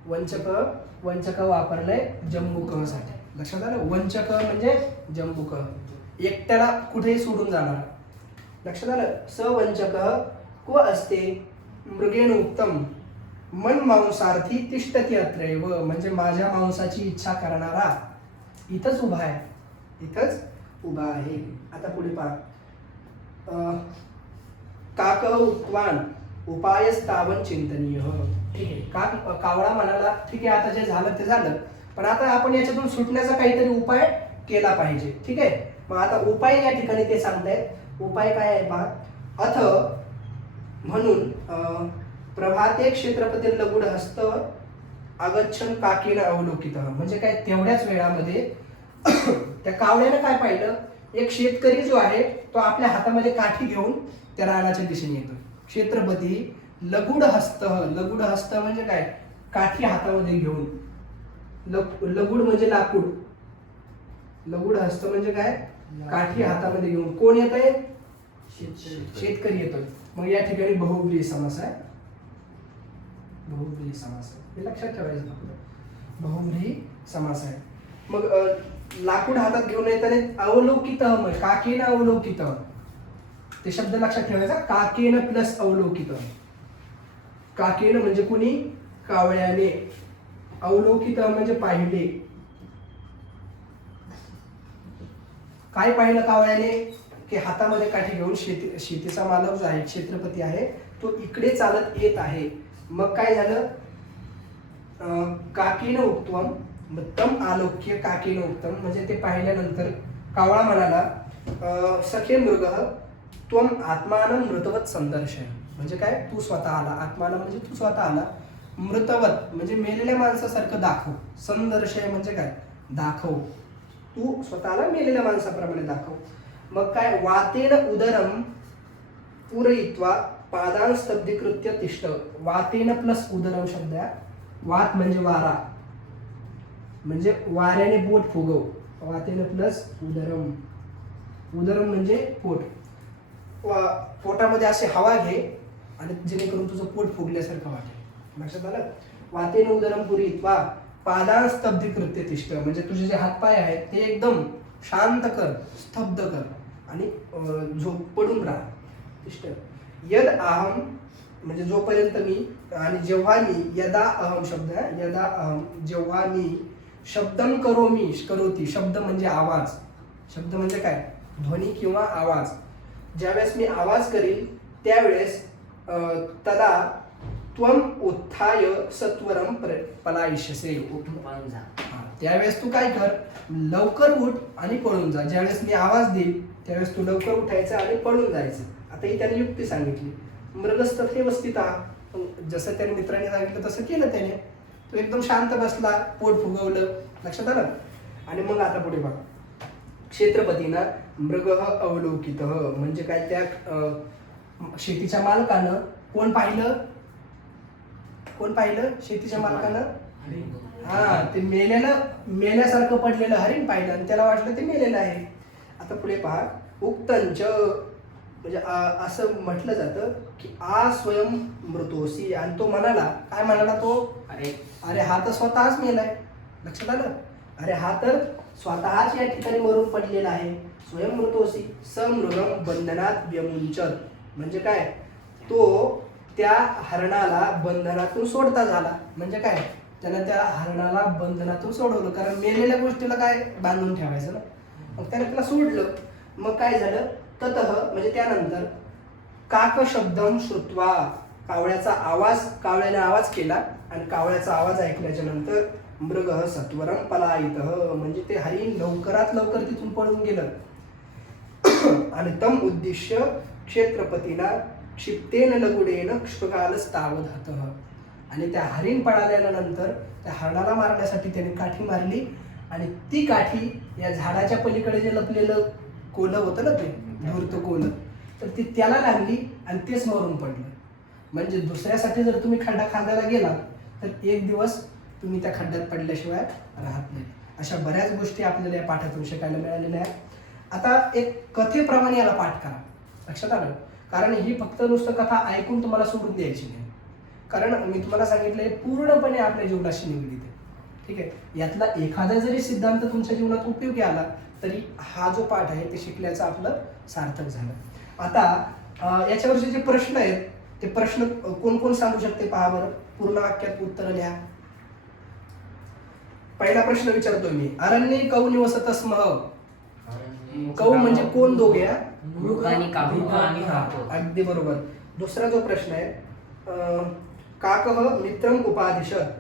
वंचक वापरलंय जम्बुक साठी. लक्षात आलं? वंचक म्हणजे जम्बुक, एकट्याला कुठेही सोडून जाणारा. लक्षात आलं? सवंचक क्व असते मृगेण उत्तम मन मांसार्थी तिष्ठती अत्रैव म्हणजे माझ्या मांसाची इच्छा करणारा इथंच उभा आहे. इथंच उभा आहे. आता पुढे पहा. काक उक्तवान उपायस्तावन चिंतनीय. ठीक आहे. कावळा म्हणाला ठीक आहे, आता जे झालं ते झालं, पण आता आपण याच्यातून सुटण्याचा काहीतरी उपाय केला पाहिजे. ठीक आहे. मग आता उपाय या ठिकाणी ते सांगतायत. उपाय काय आहे पहा. अथ म्हणून प्रभाते क्षेत्रपती लगुड हस्त आगच्छन काकीनं अवलोकित म्हणजे काय? तेवढ्याच वेळामध्ये त्या कावळ्यानं काय पाहिलं? एक शेतकरी जो आहे तो आपल्या हातामध्ये काठी घेऊन त्या रानाच्या दिशेने येतो. क्षेत्रपती लगुड हस्त, लगुड हस्त म्हणजे काय? काठी हातामध्ये घेऊन. लगुड म्हणजे लाकूड. लगुड हस्त म्हणजे काय? काठी हातामध्ये घेऊन. कोण येत आहे? शेतकरी येतोय. मग या ठिकाणी बहुब्रीही समास आहे. बहुब्रीही समास आहे, हे लक्षात ठेवायचं फक्त. बहुब्रीही समास आहे. मग लाकूड हातात घेऊन येताना अवलोकित म्हणजे काकेनं अवलोकित, ते शब्द लक्षात ठेवायचा. काकेनं प्लस अवलोकित. काकेनं म्हणजे कुणी? कावळ्याने. अवलोकित म्हणजे पाहिले. काय पाहिलं कावळ्याने? की हातामध्ये काठी घेऊन शेतीचा मालक जो आहे, क्षेत्रपती आहे, तो इकडे चालत येत आहे. मग काय झालं? काकीनं उक्तम तम आलोक्य काकीनं उक्तम म्हणजे ते पाहिल्यानंतर कावळा म्हणाला सखे मृग त्वम आत्मानं मृतवत संदर्शय म्हणजे काय? तू स्वतः आला. आत्मानं म्हणजे तू स्वतः आला. मृतवत म्हणजे मेलेल्या माणसासारखं दाखव. संदर्शय म्हणजे काय? दाखव. तू स्वतःला मेलेल्या माणसाप्रमाणे दाखव. मग काय? वातेन उदरम पूरयित्वा पादान स्तब्धीकृत्य तिष्ठ. वातेन प्लस उदरम शब्द आहे. वात म्हणजे वारा, म्हणजे वाऱ्याने पोट फुगव. वातेन प्लस उदरम. उदरम म्हणजे पोट. पोटामध्ये असे हवा घे आणि जेणेकरून तुझं पोट फुगल्यासारखं वाटेल. लक्षात आलं? वातेन उदरम पूरयित्वा पादान स्तब्धीकृत्य तिष्ठ म्हणजे तुझे जे हातपाय आहेत ते एकदम शांत कर, स्तब्ध कर आणि पडून राहा. तिष्ठ. यद अहम म्हणजे जोपर्यंत मी, आणि जेव्हा मी, यदा अहम शब्द आहे. यदा अहम जेव्हा मी, शब्दम करोमी करोती शब्द म्हणजे आवाज. शब्द म्हणजे काय? ध्वनी किंवा आवाज. ज्यावेळेस मी आवाज करील त्यावेळेस तदा त्वम उत्थाय सत्वरम पलायिष्यसे. उठून पळून जा. त्यावेळेस तू काय कर? लवकर उठ आणि पळून जा. ज्यावेळेस मी आवाज देईल त्यावेळेस तू लवकर उठायचं आणि पळून जायचं. आता ही त्याने युक्ती सांगितली. मृगस्थ व्यवस्थित जसं त्याने मित्राने सांगितलं तसं केलं त्याने. तो एकदम शांत बसला, पोट फुगवलं. लक्षात आलं? आणि मग आता पुढे बघा. क्षेत्रपतीना मृग अवलोकित म्हणजे काय? त्या शेतीच्या मालकानं कोण पाहिलं? कोण पाहिलं? शेतीच्या मालकानं हा ते मेल्यासारखं पडलेलं हरिण पाहिलं आणि त्याला वाटलं ते मेलेलं आहे. आता पुढे पहा, उक्तंच म्हणजे असं म्हटलं जातं की आ स्वयं मृतोसी, आणि तो म्हणाला, काय म्हणाला तो? अरे हा तर स्वतःच मेलाय. लक्षात आलं? अरे हा तर स्वतःच या ठिकाणी मरून पडलेला आहे. स्वयं मृतोसी समृगम बंधनात व्यमुंचत, म्हणजे काय? तो त्या हरणाला बंधनातून सोडता झाला. म्हणजे काय? त्यानं त्या हरणाला बंधनातून सोडवलं, कारण मेलेल्या गोष्टीला काय बांधून ठेवायचं ना. मग त्याने त्याला सोडलं. मग काय झालं? ततः म्हणजे त्यानंतर काक शब्दम श्रुत्वा, कावळ्याने आवाज केला, आणि कावळ्याचा आवाज ऐकल्याच्या नंतर मृग सत्वरम पलायितः, म्हणजे ते हरिण लवकरात लवकर तिथून पळून गेलं. आणि तम उद्दिश्य क्षेत्रपतीला क्षिप्तेन लगुडेन क्षुगालस्तावधतः, आणि त्या हरिण पळाल्यानंतर त्या हरणाला मारण्यासाठी त्याने काठी मारली, आणि ती काठी या झाडाच्या पलीकडे जे लपलेलं कोलं होतं ना, ते धूर्त कोलं, तर ती त्याला लागली आणि तेच मरून पडलं. म्हणजे दुसऱ्यासाठी जर तुम्ही खड्डा खांदायला गेला तर एक दिवस तुम्ही त्या खड्ड्यात पडल्याशिवाय राहत नाही. अशा बऱ्याच गोष्टी आपल्याला या पाठातून शिकायला मिळालेल्या आहेत. आता एक कथेप्रमाणे याला पाठ करा. लक्षात आलं? कारण ही फक्त नुसतं कथा ऐकून तुम्हाला सोडून द्यायची नाही, कारण मी तुम्हाला सांगितलंय पूर्णपणे आपल्या जीवनाशी निगडीत आहे. ठीक आहे? यातला एखादा जरी सिद्धांत तुमच्या जीवनात उपयोगी आला तरी हा जो पाठ आहे ते शिकल्याचं आपलं सार्थक झालं. आता याच्यावरचे जे प्रश्न आहेत ते प्रश्न कोण कोण सांगू शकते पहा बरं. पूर्ण वाक्यात उत्तर लिहा. पहिला प्रश्न विचारतोय मी, अरण्ये कौ निवसत स्म. कौ म्हणजे कोण दोघे? अगदी बरोबर. दुसरा जो प्रश्न आहे, काकः मित्रम उपादिशत,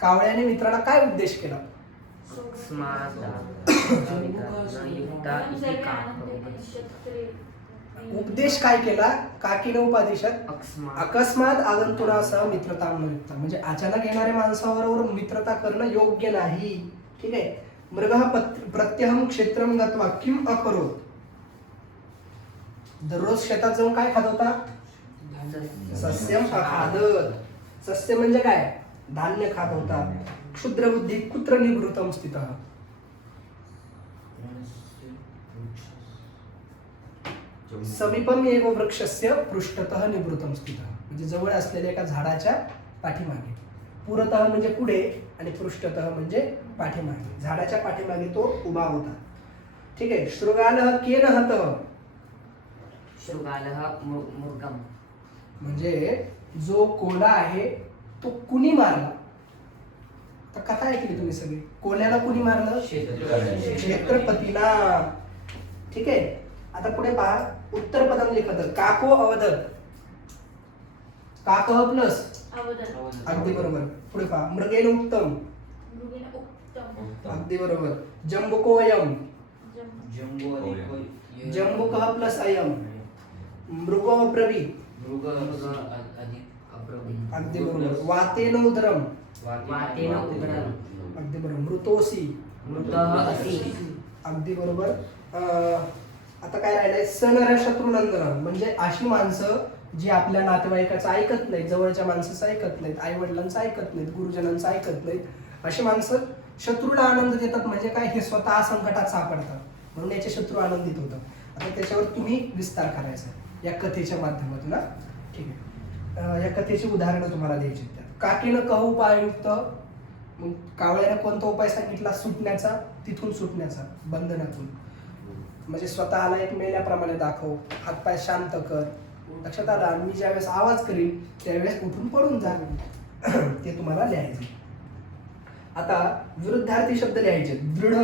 कावळ्याने मित्राला काय उपदेश केला? उपदेश काय केला? काकीने उपादिशत अकस्मात आगंतुनासह मित्रता युक्त, म्हणजे अचानक येणाऱ्या माणसाबरोबर मित्रता करणं योग्य नाही. ठीक आहे? मृगः प्रत्यहम क्षेत्रम गत्वा किम अकरोत, दररोज शेतात जाऊन काय खात होता? सस्यम अखादत. सस्य म्हणजे काय? धान्य खात होता. क्षुद्र बुद्धी कुत्र निवृत्तम स्थितः, समीपम एव वृक्षस्य पृष्ठतः निवृत्तम स्थितः, म्हणजे जवळ असलेल्या एका झाडाच्या पाठीमागे. पुरतः म्हणजे पुढे आणि पृष्ठतः म्हणजे पाठीमागे. झाडाच्या पाठीमागे तो उभा होता. ठीक आहे? शृगालः केन हतः, मुर्गम म्हणजे जो कोल्हा आहे तो कुणी मारला? तर कथा ऐकली तुम्ही सगळी. कोल्ह्याला कुणी मारलं? क्षेत्रपतीला. ठीक आहे? आता पुढे पहा, उत्तर पदम लिखत काको अवदत. काकः प्लस अगदी बरोबर. पुढे पहा, मृगेन उत्तम. अगदी बरोबर. जंबुको अयम. जंबुकः प्लस अयम. मृगो अब्रवीत. अगदी बरोबर. वातेन उदरम. अगदी बरोबर. मृतोसी. अगदी बरोबर. आता काय राहिलंय? सनर शत्रुनंदन, म्हणजे अशी माणसं जी आपल्या नातेवाईकाचं ऐकत नाहीत, जवळच्या माणसाचं ऐकत नाहीत, आई वडिलांचं ऐकत नाहीत, गुरुजनांचं ऐकत नाहीत, अशी माणसं शत्रूला आनंद देतात. म्हणजे काय? हे स्वतः संकटात सापडतात म्हणून याचे शत्रू आनंदित होतात. आता त्याच्यावर तुम्ही विस्तार करायचा या कथेच्या माध्यमातून. ठीक आहे? या कथेची उदाहरणं तुम्हाला द्यायची आहेत. काकीनं कह उपायुक्त, मग कावळ्यानं कोणता उपाय सांगितला सुटण्याचा? तिथून सुटण्याचा, बंधनातून. म्हणजे स्वतःला एक मेल्याप्रमाणे दाखव, हातपाय शांत कर. लक्षात आलं? आणि मी ज्यावेळेस आवाज करीन त्यावेळेस उठून पडून जा. ते तुम्हाला लिहायचे. आता विरुद्धार्थी शब्द लिहायचे. दृढ,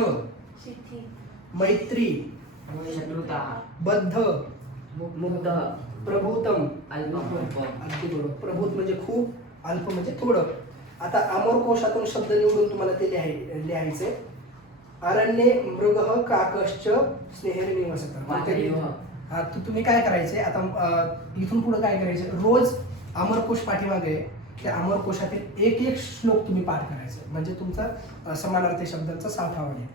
मैत्री, बद्ध, मुग्ध, प्रभूतम. अल्प. अगदी बरोबर. प्रभूत म्हणजे खूप, अल्प म्हणजे थोडं. आता अमर कोशातून शब्द निवडून तुम्हाला ते लिहायचे. अरण्ये मृगः काकश्च स्नेहरी निवसतः. हा, तुम्ही काय करायचे आता इथून पुढे काय करायचे? रोज अमरकोश पाठीमागे त्या अमरकोशातील एक एक श्लोक तुम्ही पाठ करायचा, म्हणजे तुमचा समानार्थी शब्दांचा साठा वाढेल.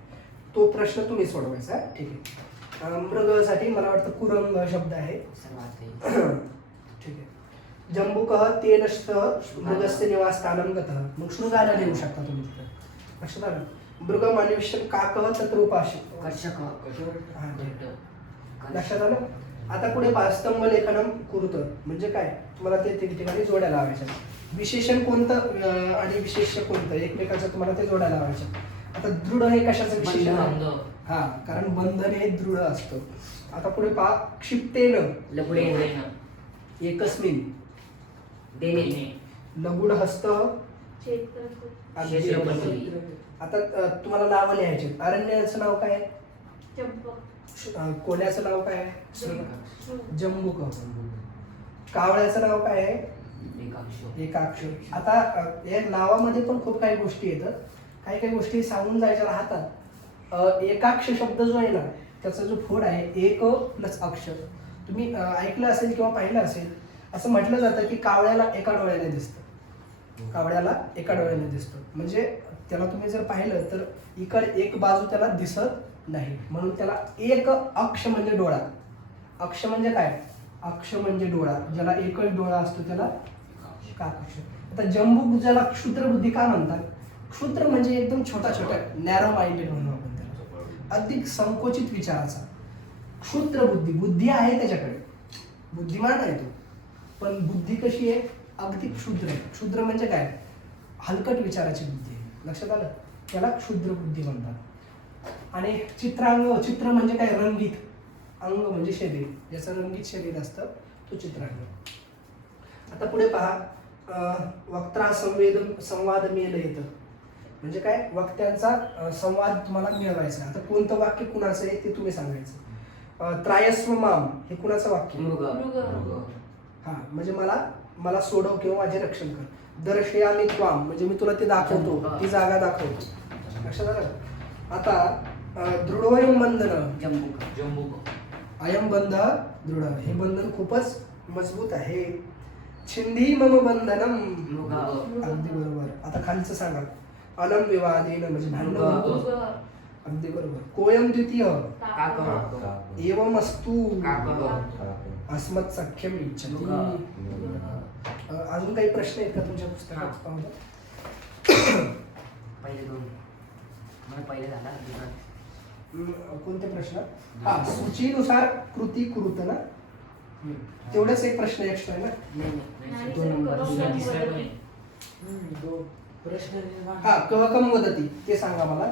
तो प्रश्न तुम्ही सोडवायचा. ठीक आहे? मृगसाठी मला वाटतं कुरंग शब्द आहे. ठीक आहे? जंबुकः तेनश्च मृगस्य निवासस्थानं गतः. मग शृगाला लिहू शकता तुम्ही तिथं. लक्षात आलं. मृगम अन्विष्यन् काकः तत्र उपास्य. कर्षक हा, लक्षात आलं. आता पुढे पहा, स्तंभ लेखनम कुरुत म्हणजे काय, तुम्हाला ते ठिकाणी जोड्या लावायच्या. विशेषण कोणतं आणि विशेष्य कोणतं एकमेकाचं तुम्हाला ते जोड्या लावायचं. आता दृढ हे कशाचं विशेषण आहे? हा, कारण बंधन हे दृढ असतं. आता पुढे पहा, क्षिप्तेन लघुडेन एकस्मिन देने लघुड हस्त. क्षेत्रपती. आता तुम्हाला नावं लिहायचे. अरण्याचं नाव काय आहे? कोल्याचं नाव काय आहे? जंबुक. कावळ्याचं नाव काय आहे? एकाक्षर. आता या नावामध्ये पण खूप काही गोष्टी येतात. काही काही गोष्टी सांगून जायच्या राहतात. एकाक्ष शब्द जो आहे ना, त्याचा जो फोड आहे एक प्लस अक्षर. तुम्ही ऐकलं असेल किंवा पाहिलं असेल, असं म्हटलं जातं की कावळ्याला एका डोळ्याने दिसतं. कावळ्याला एका डोळ्याने दिसतं म्हणजे त्याला तुम्ही जर पाहिलं तर इकडे एक बाजू त्याला दिसत नाही, म्हणून त्याला एक अक्ष म्हणजे डोळा. अक्ष म्हणजे काय? अक्ष म्हणजे डोळा. ज्याला एकच डोळा असतो त्याला एकाक्ष. आता जंबुक ज्याला क्षुद्रबुद्धी का म्हणतात? क्षुद्र म्हणजे एकदम छोटा छोटा, नॅरो माइंडेड म्हणून आपण त्याला, अधिक संकोचित विचाराचा. क्षुद्र बुद्धी, बुद्धी आहे त्याच्याकडे, बुद्धिमान आहे तो, पण बुद्धी कशी आहे? अगदी क्षुद्र आहे. क्षुद्र म्हणजे काय? हलकट विचाराची बुद्धी आहे. लक्षात आलं. त्याला क्षुद्र बुद्धी म्हणतात. आणि चित्रांग, चित्र म्हणजे काय? रंगीत. अंग म्हणजे शरीर, ज्याचं रंगीत शरीर असतं तो चित्रांग. आता पुढे पहा, वक्ता संवाद मेल येतं म्हणजे काय? वक्त्यांचा संवाद तुम्हाला मिळवायचा. आता कोणतं वाक्य कुणाचं आहे ते तुम्ही सांगायचं. त्रायस्व माम हे कुणाचं वाक्य? हा, म्हणजे मला सोडव किंवा माझे रक्षण कर. दर्शयामि त्वाम म्हणजे मी तुला ते दाखवतो, ती जागा दाखवतो. लक्षात आलं. आता दृढोयम बंधन जंबुक अयम बंध दृढ, हे बंधन खूपच मजबूत आहे. छिंदी मम बंधनम. अगदी बरोबर. आता खालचं सांगा. अलम विवादेन म्हणजे भांडण. अगदी बरोबर. कोयम द्वितीय एवमस्तु अस्मत् सख्यम इच्छति. अजून काही प्रश्न आहेत का तुमच्या पुस्तकात? पहिले दोन मला पहिले झाला. कोणते प्रश्न? हा, सूचीनुसार कृती कुरुत ना, तेवढेच एक प्रश्न एक्स्ट्रा आहे ना. 2 नंबर. हा, कवकम वदती ते सांगा मला.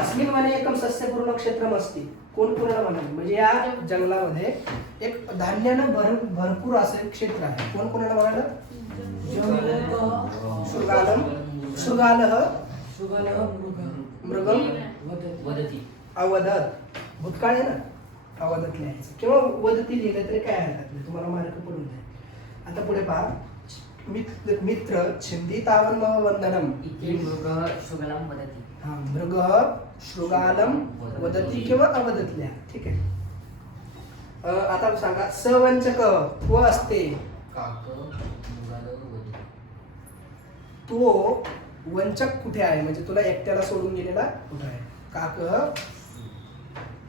अस्मिन वने एकम सस्यपूर्ण क्षेत्रम अस्ति. कोण कोणाला म्हणाल? म्हणजे या जंगलामध्ये एक धान्यानं भरपूर असं क्षेत्र आहे. कोण कोणाला म्हणाल? शृगालम. शृगालः मृगम वदती. अवदत. भूतकाळ आहे ना, अवदत लिहायचं किंवा वदती लिहिलं तरी काय हरकत नाही, तुम्हाला मार्क पडून जाईल. आता पुढे पहा, मित्र छिंदी तावन वंदनम. मृग शृगालम वदती. हा, मृग शृगालम वदती किंवा अवदत लिहा. ठीक आहे. आता सांगा, सवंचक व असते. काक मृगाल वदती. तो वंचक कुठे आहे म्हणजे तुला एकट्याला सोडून गेलेला कुठे आहे? काक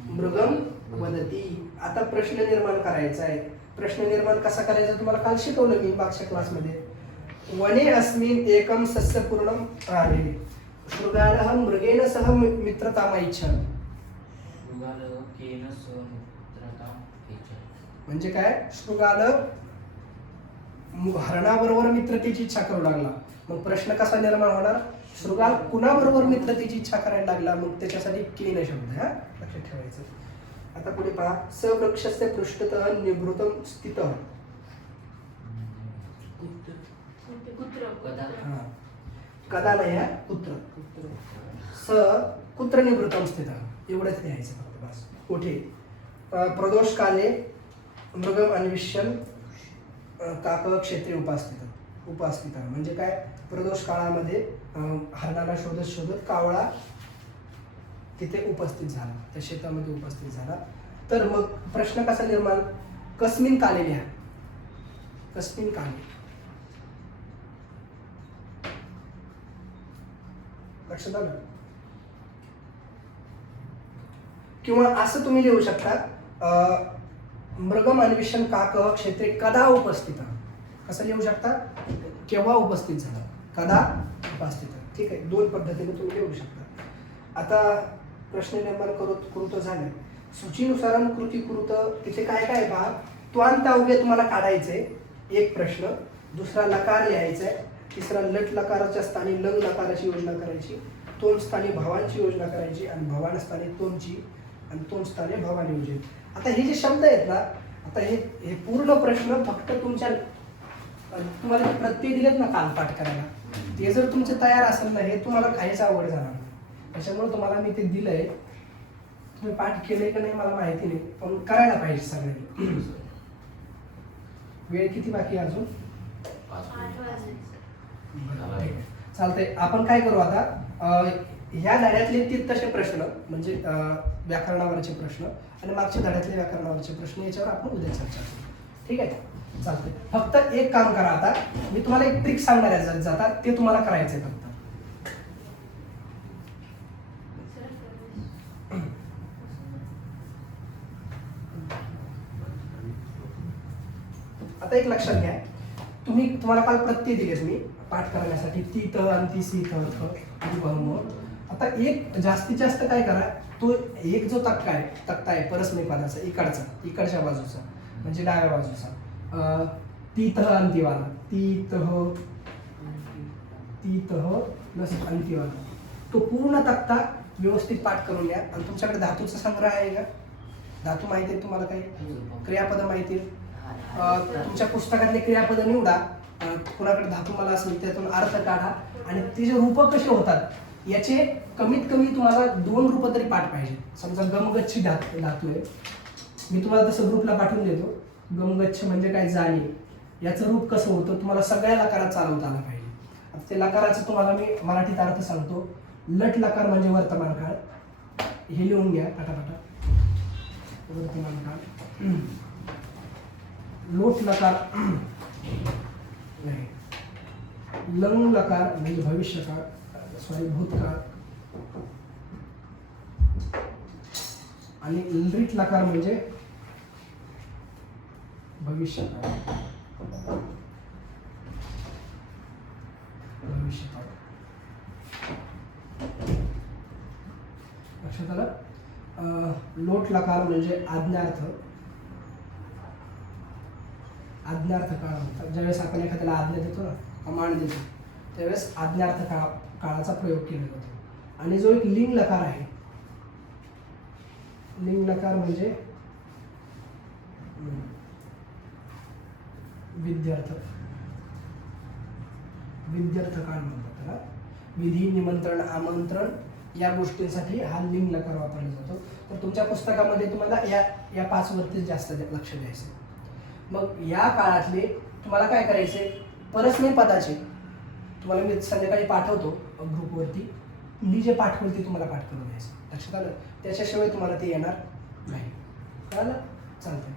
मृगम वदती. आता प्रश्न निर्माण करायचा आहे. प्रश्न निर्माण कसा करायचा तुम्हाला काल शिकवलं मी मागच्या क्लासमध्ये. वने अस्मिन एकम सस्यपूर्णम राहिले. शृगालः मृगेन सह मित्रतामाइच्छन्. म्हणजे काय? शृगाल हरणाबरोबर मित्रतेची इच्छा करू लागला. मग प्रश्न कसा निर्माण होणार? शृगाल कुणाबरोबर मित्रतेची इच्छा करायला लागला? मग त्याच्यासाठी केन शब्द हा लक्षात ठेवायचं. आता पुढे पहा, सवृक्षस्य पृष्ठतः निभृतं स्थितः. हा, कदा नाही हा, कुत्र. स कुत्र निवृत्तम स्थितः एवढंच लिहायचं फक्त बस. कुठे? प्रदोष काले मृगम अन्विष्यन काक क्षेत्रे उपास्थित म्हणजे काय? प्रदोष काळामध्ये हरणाला शोधत शोधत कावळा तिथे उपस्थित झाला, त्या शेतामध्ये उपस्थित झाला. तर मग प्रश्न कसा निर्माण? कस्मिन काले लिहा. कस्मिन काले. लक्षात आलं? किंवा असं तुम्ही लिहू शकता, मृगम अन्विष्यन काक क्षेत्रे कदा उपस्थित. कसं लिहू शकता? केव्हा उपस्थित झाला, कदा उपस्थित. ठीक आहे, दोन पद्धतीने तुम्ही लिहू शकता. आता प्रश्न निर्माण कृत झाले. सूचीनुसार कृती कृत तिथे काय काय पहा. त्वांत अवयव तुम्हाला काढायचे एक प्रश्न, दुसरा लकार लिहायचा आहे, तिसरा लट लकाराच्या स्थानी लंग लकाराची योजना करायची, तोंड स्थानी भावांची योजना करायची, आणि भवान स्थानी तोंडची, आणि तोंड स्थानी भवानी योजना. आता हे जे शब्द आहेत ना, आता हे पूर्ण प्रश्न फक्त तुमच्या तुम्हाला जे प्रत्यय दिलेत ना कालपाठ करायला, ते जर तुमचे तयार असेल ना, हे तुम्हाला काहीच आवड जाणार नाही. त्याच्यामुळे तुम्हाला मी ते दिलंय. तुम्ही पाठ केलंय का नाही मला माहिती नाही, पण करायला पाहिजे सगळ्यांनी. वेळ किती बाकी आहे अजून? चालतंय. आपण काय करू आता, ह्या धड्यातले ते तसे प्रश्न म्हणजे व्याकरणावरचे प्रश्न आणि मागच्या धड्यातले व्याकरणावरचे प्रश्न याच्यावर आपण उद्या चर्चा करू. ठीक आहे, चालतंय. फक्त एक काम करा. आता मी तुम्हाला एक ट्रिक सांगणार आहे जाता, ते तुम्हाला करायचंय फक्त. आता एक लक्षात घ्या, तुम्हाला काल प्रत्यय दिलेत मी पाठ करण्यासाठी, ती त आणि ती सी थ थ बहुमोल. आता एक जास्तीत जास्त काय करा, तो एक जो तक्ता आहे परस्मै पदाचा इकडच्या बाजूचा म्हणजे डाव्या बाजूचा, ती तह अंतिवाला, ती तह प्लस अंतिवाला, तो पूर्ण तक्ता व्यवस्थित पाठ करून घ्या. आणि तुमच्याकडे धातूचा संग्रह आहे का? धातू माहिती आहे तुम्हाला? काही क्रियापद माहिती आहे? तुमच्या पुस्तकातले क्रियापद निवडा, कुणाकडे धातू मला असेल त्यातून अर्थ काढा, आणि त्याचे रूप कसे होतात याचे कमीत कमी तुम्हाला 2 रूप तरी पाठ पाहिजे. समजा गमगच्छी धातू आहे, मी तुम्हाला तसं ग्रुपला पाठवून देतो. गमगच्छ म्हणजे काय, जाणीव. याचं रूप कसं होतं तुम्हाला सगळ्या लकारात चालवता आलं पाहिजे. आता ते लकाराचं तुम्हाला मी मराठीत अर्थ सांगतो. लट लकार म्हणजे वर्तमान काळ, हे लिहून घ्या पटापटा. वर्तमान काळ. लोट लकार नाही, लंग लकार म्हणजे भविष्यकाळ, सॉरी भूतकाळ, आणि लृट लकार म्हणजे भविष्यकाळ. लक्षात आलं? लोट लकार म्हणजे आज्ञार्थ काळ म्हणतात. ज्यावेळेस आपण एखाद्याला आज्ञा देतो ना, कमांड देतो, त्यावेळेस आज्ञार्थ काळाचा प्रयोग केला जातो. आणि जो एक लिंग लकार आहे, लिंग लकार म्हणजे विद्यार्थ काळ म्हणतात त्याला. विधी, निमंत्रण, आमंत्रण या गोष्टींसाठी हा लिंग लकार वापरला जातो. तर तुमच्या पुस्तकामध्ये तुम्हाला या 5 वरती जास्त लक्ष द्यायचं. मग या काळातले तुम्हाला काय करायचे, परस्मै पदाचे तुम्हाला मी संध्याकाळी पाठवतो ग्रुपवरती, मी जे पाठवलं ते तुम्हाला पाठ करून द्यायचं. लक्षात आलं? त्याच्याशिवाय तुम्हाला ते येणार नाही. कळलं? चालतंय.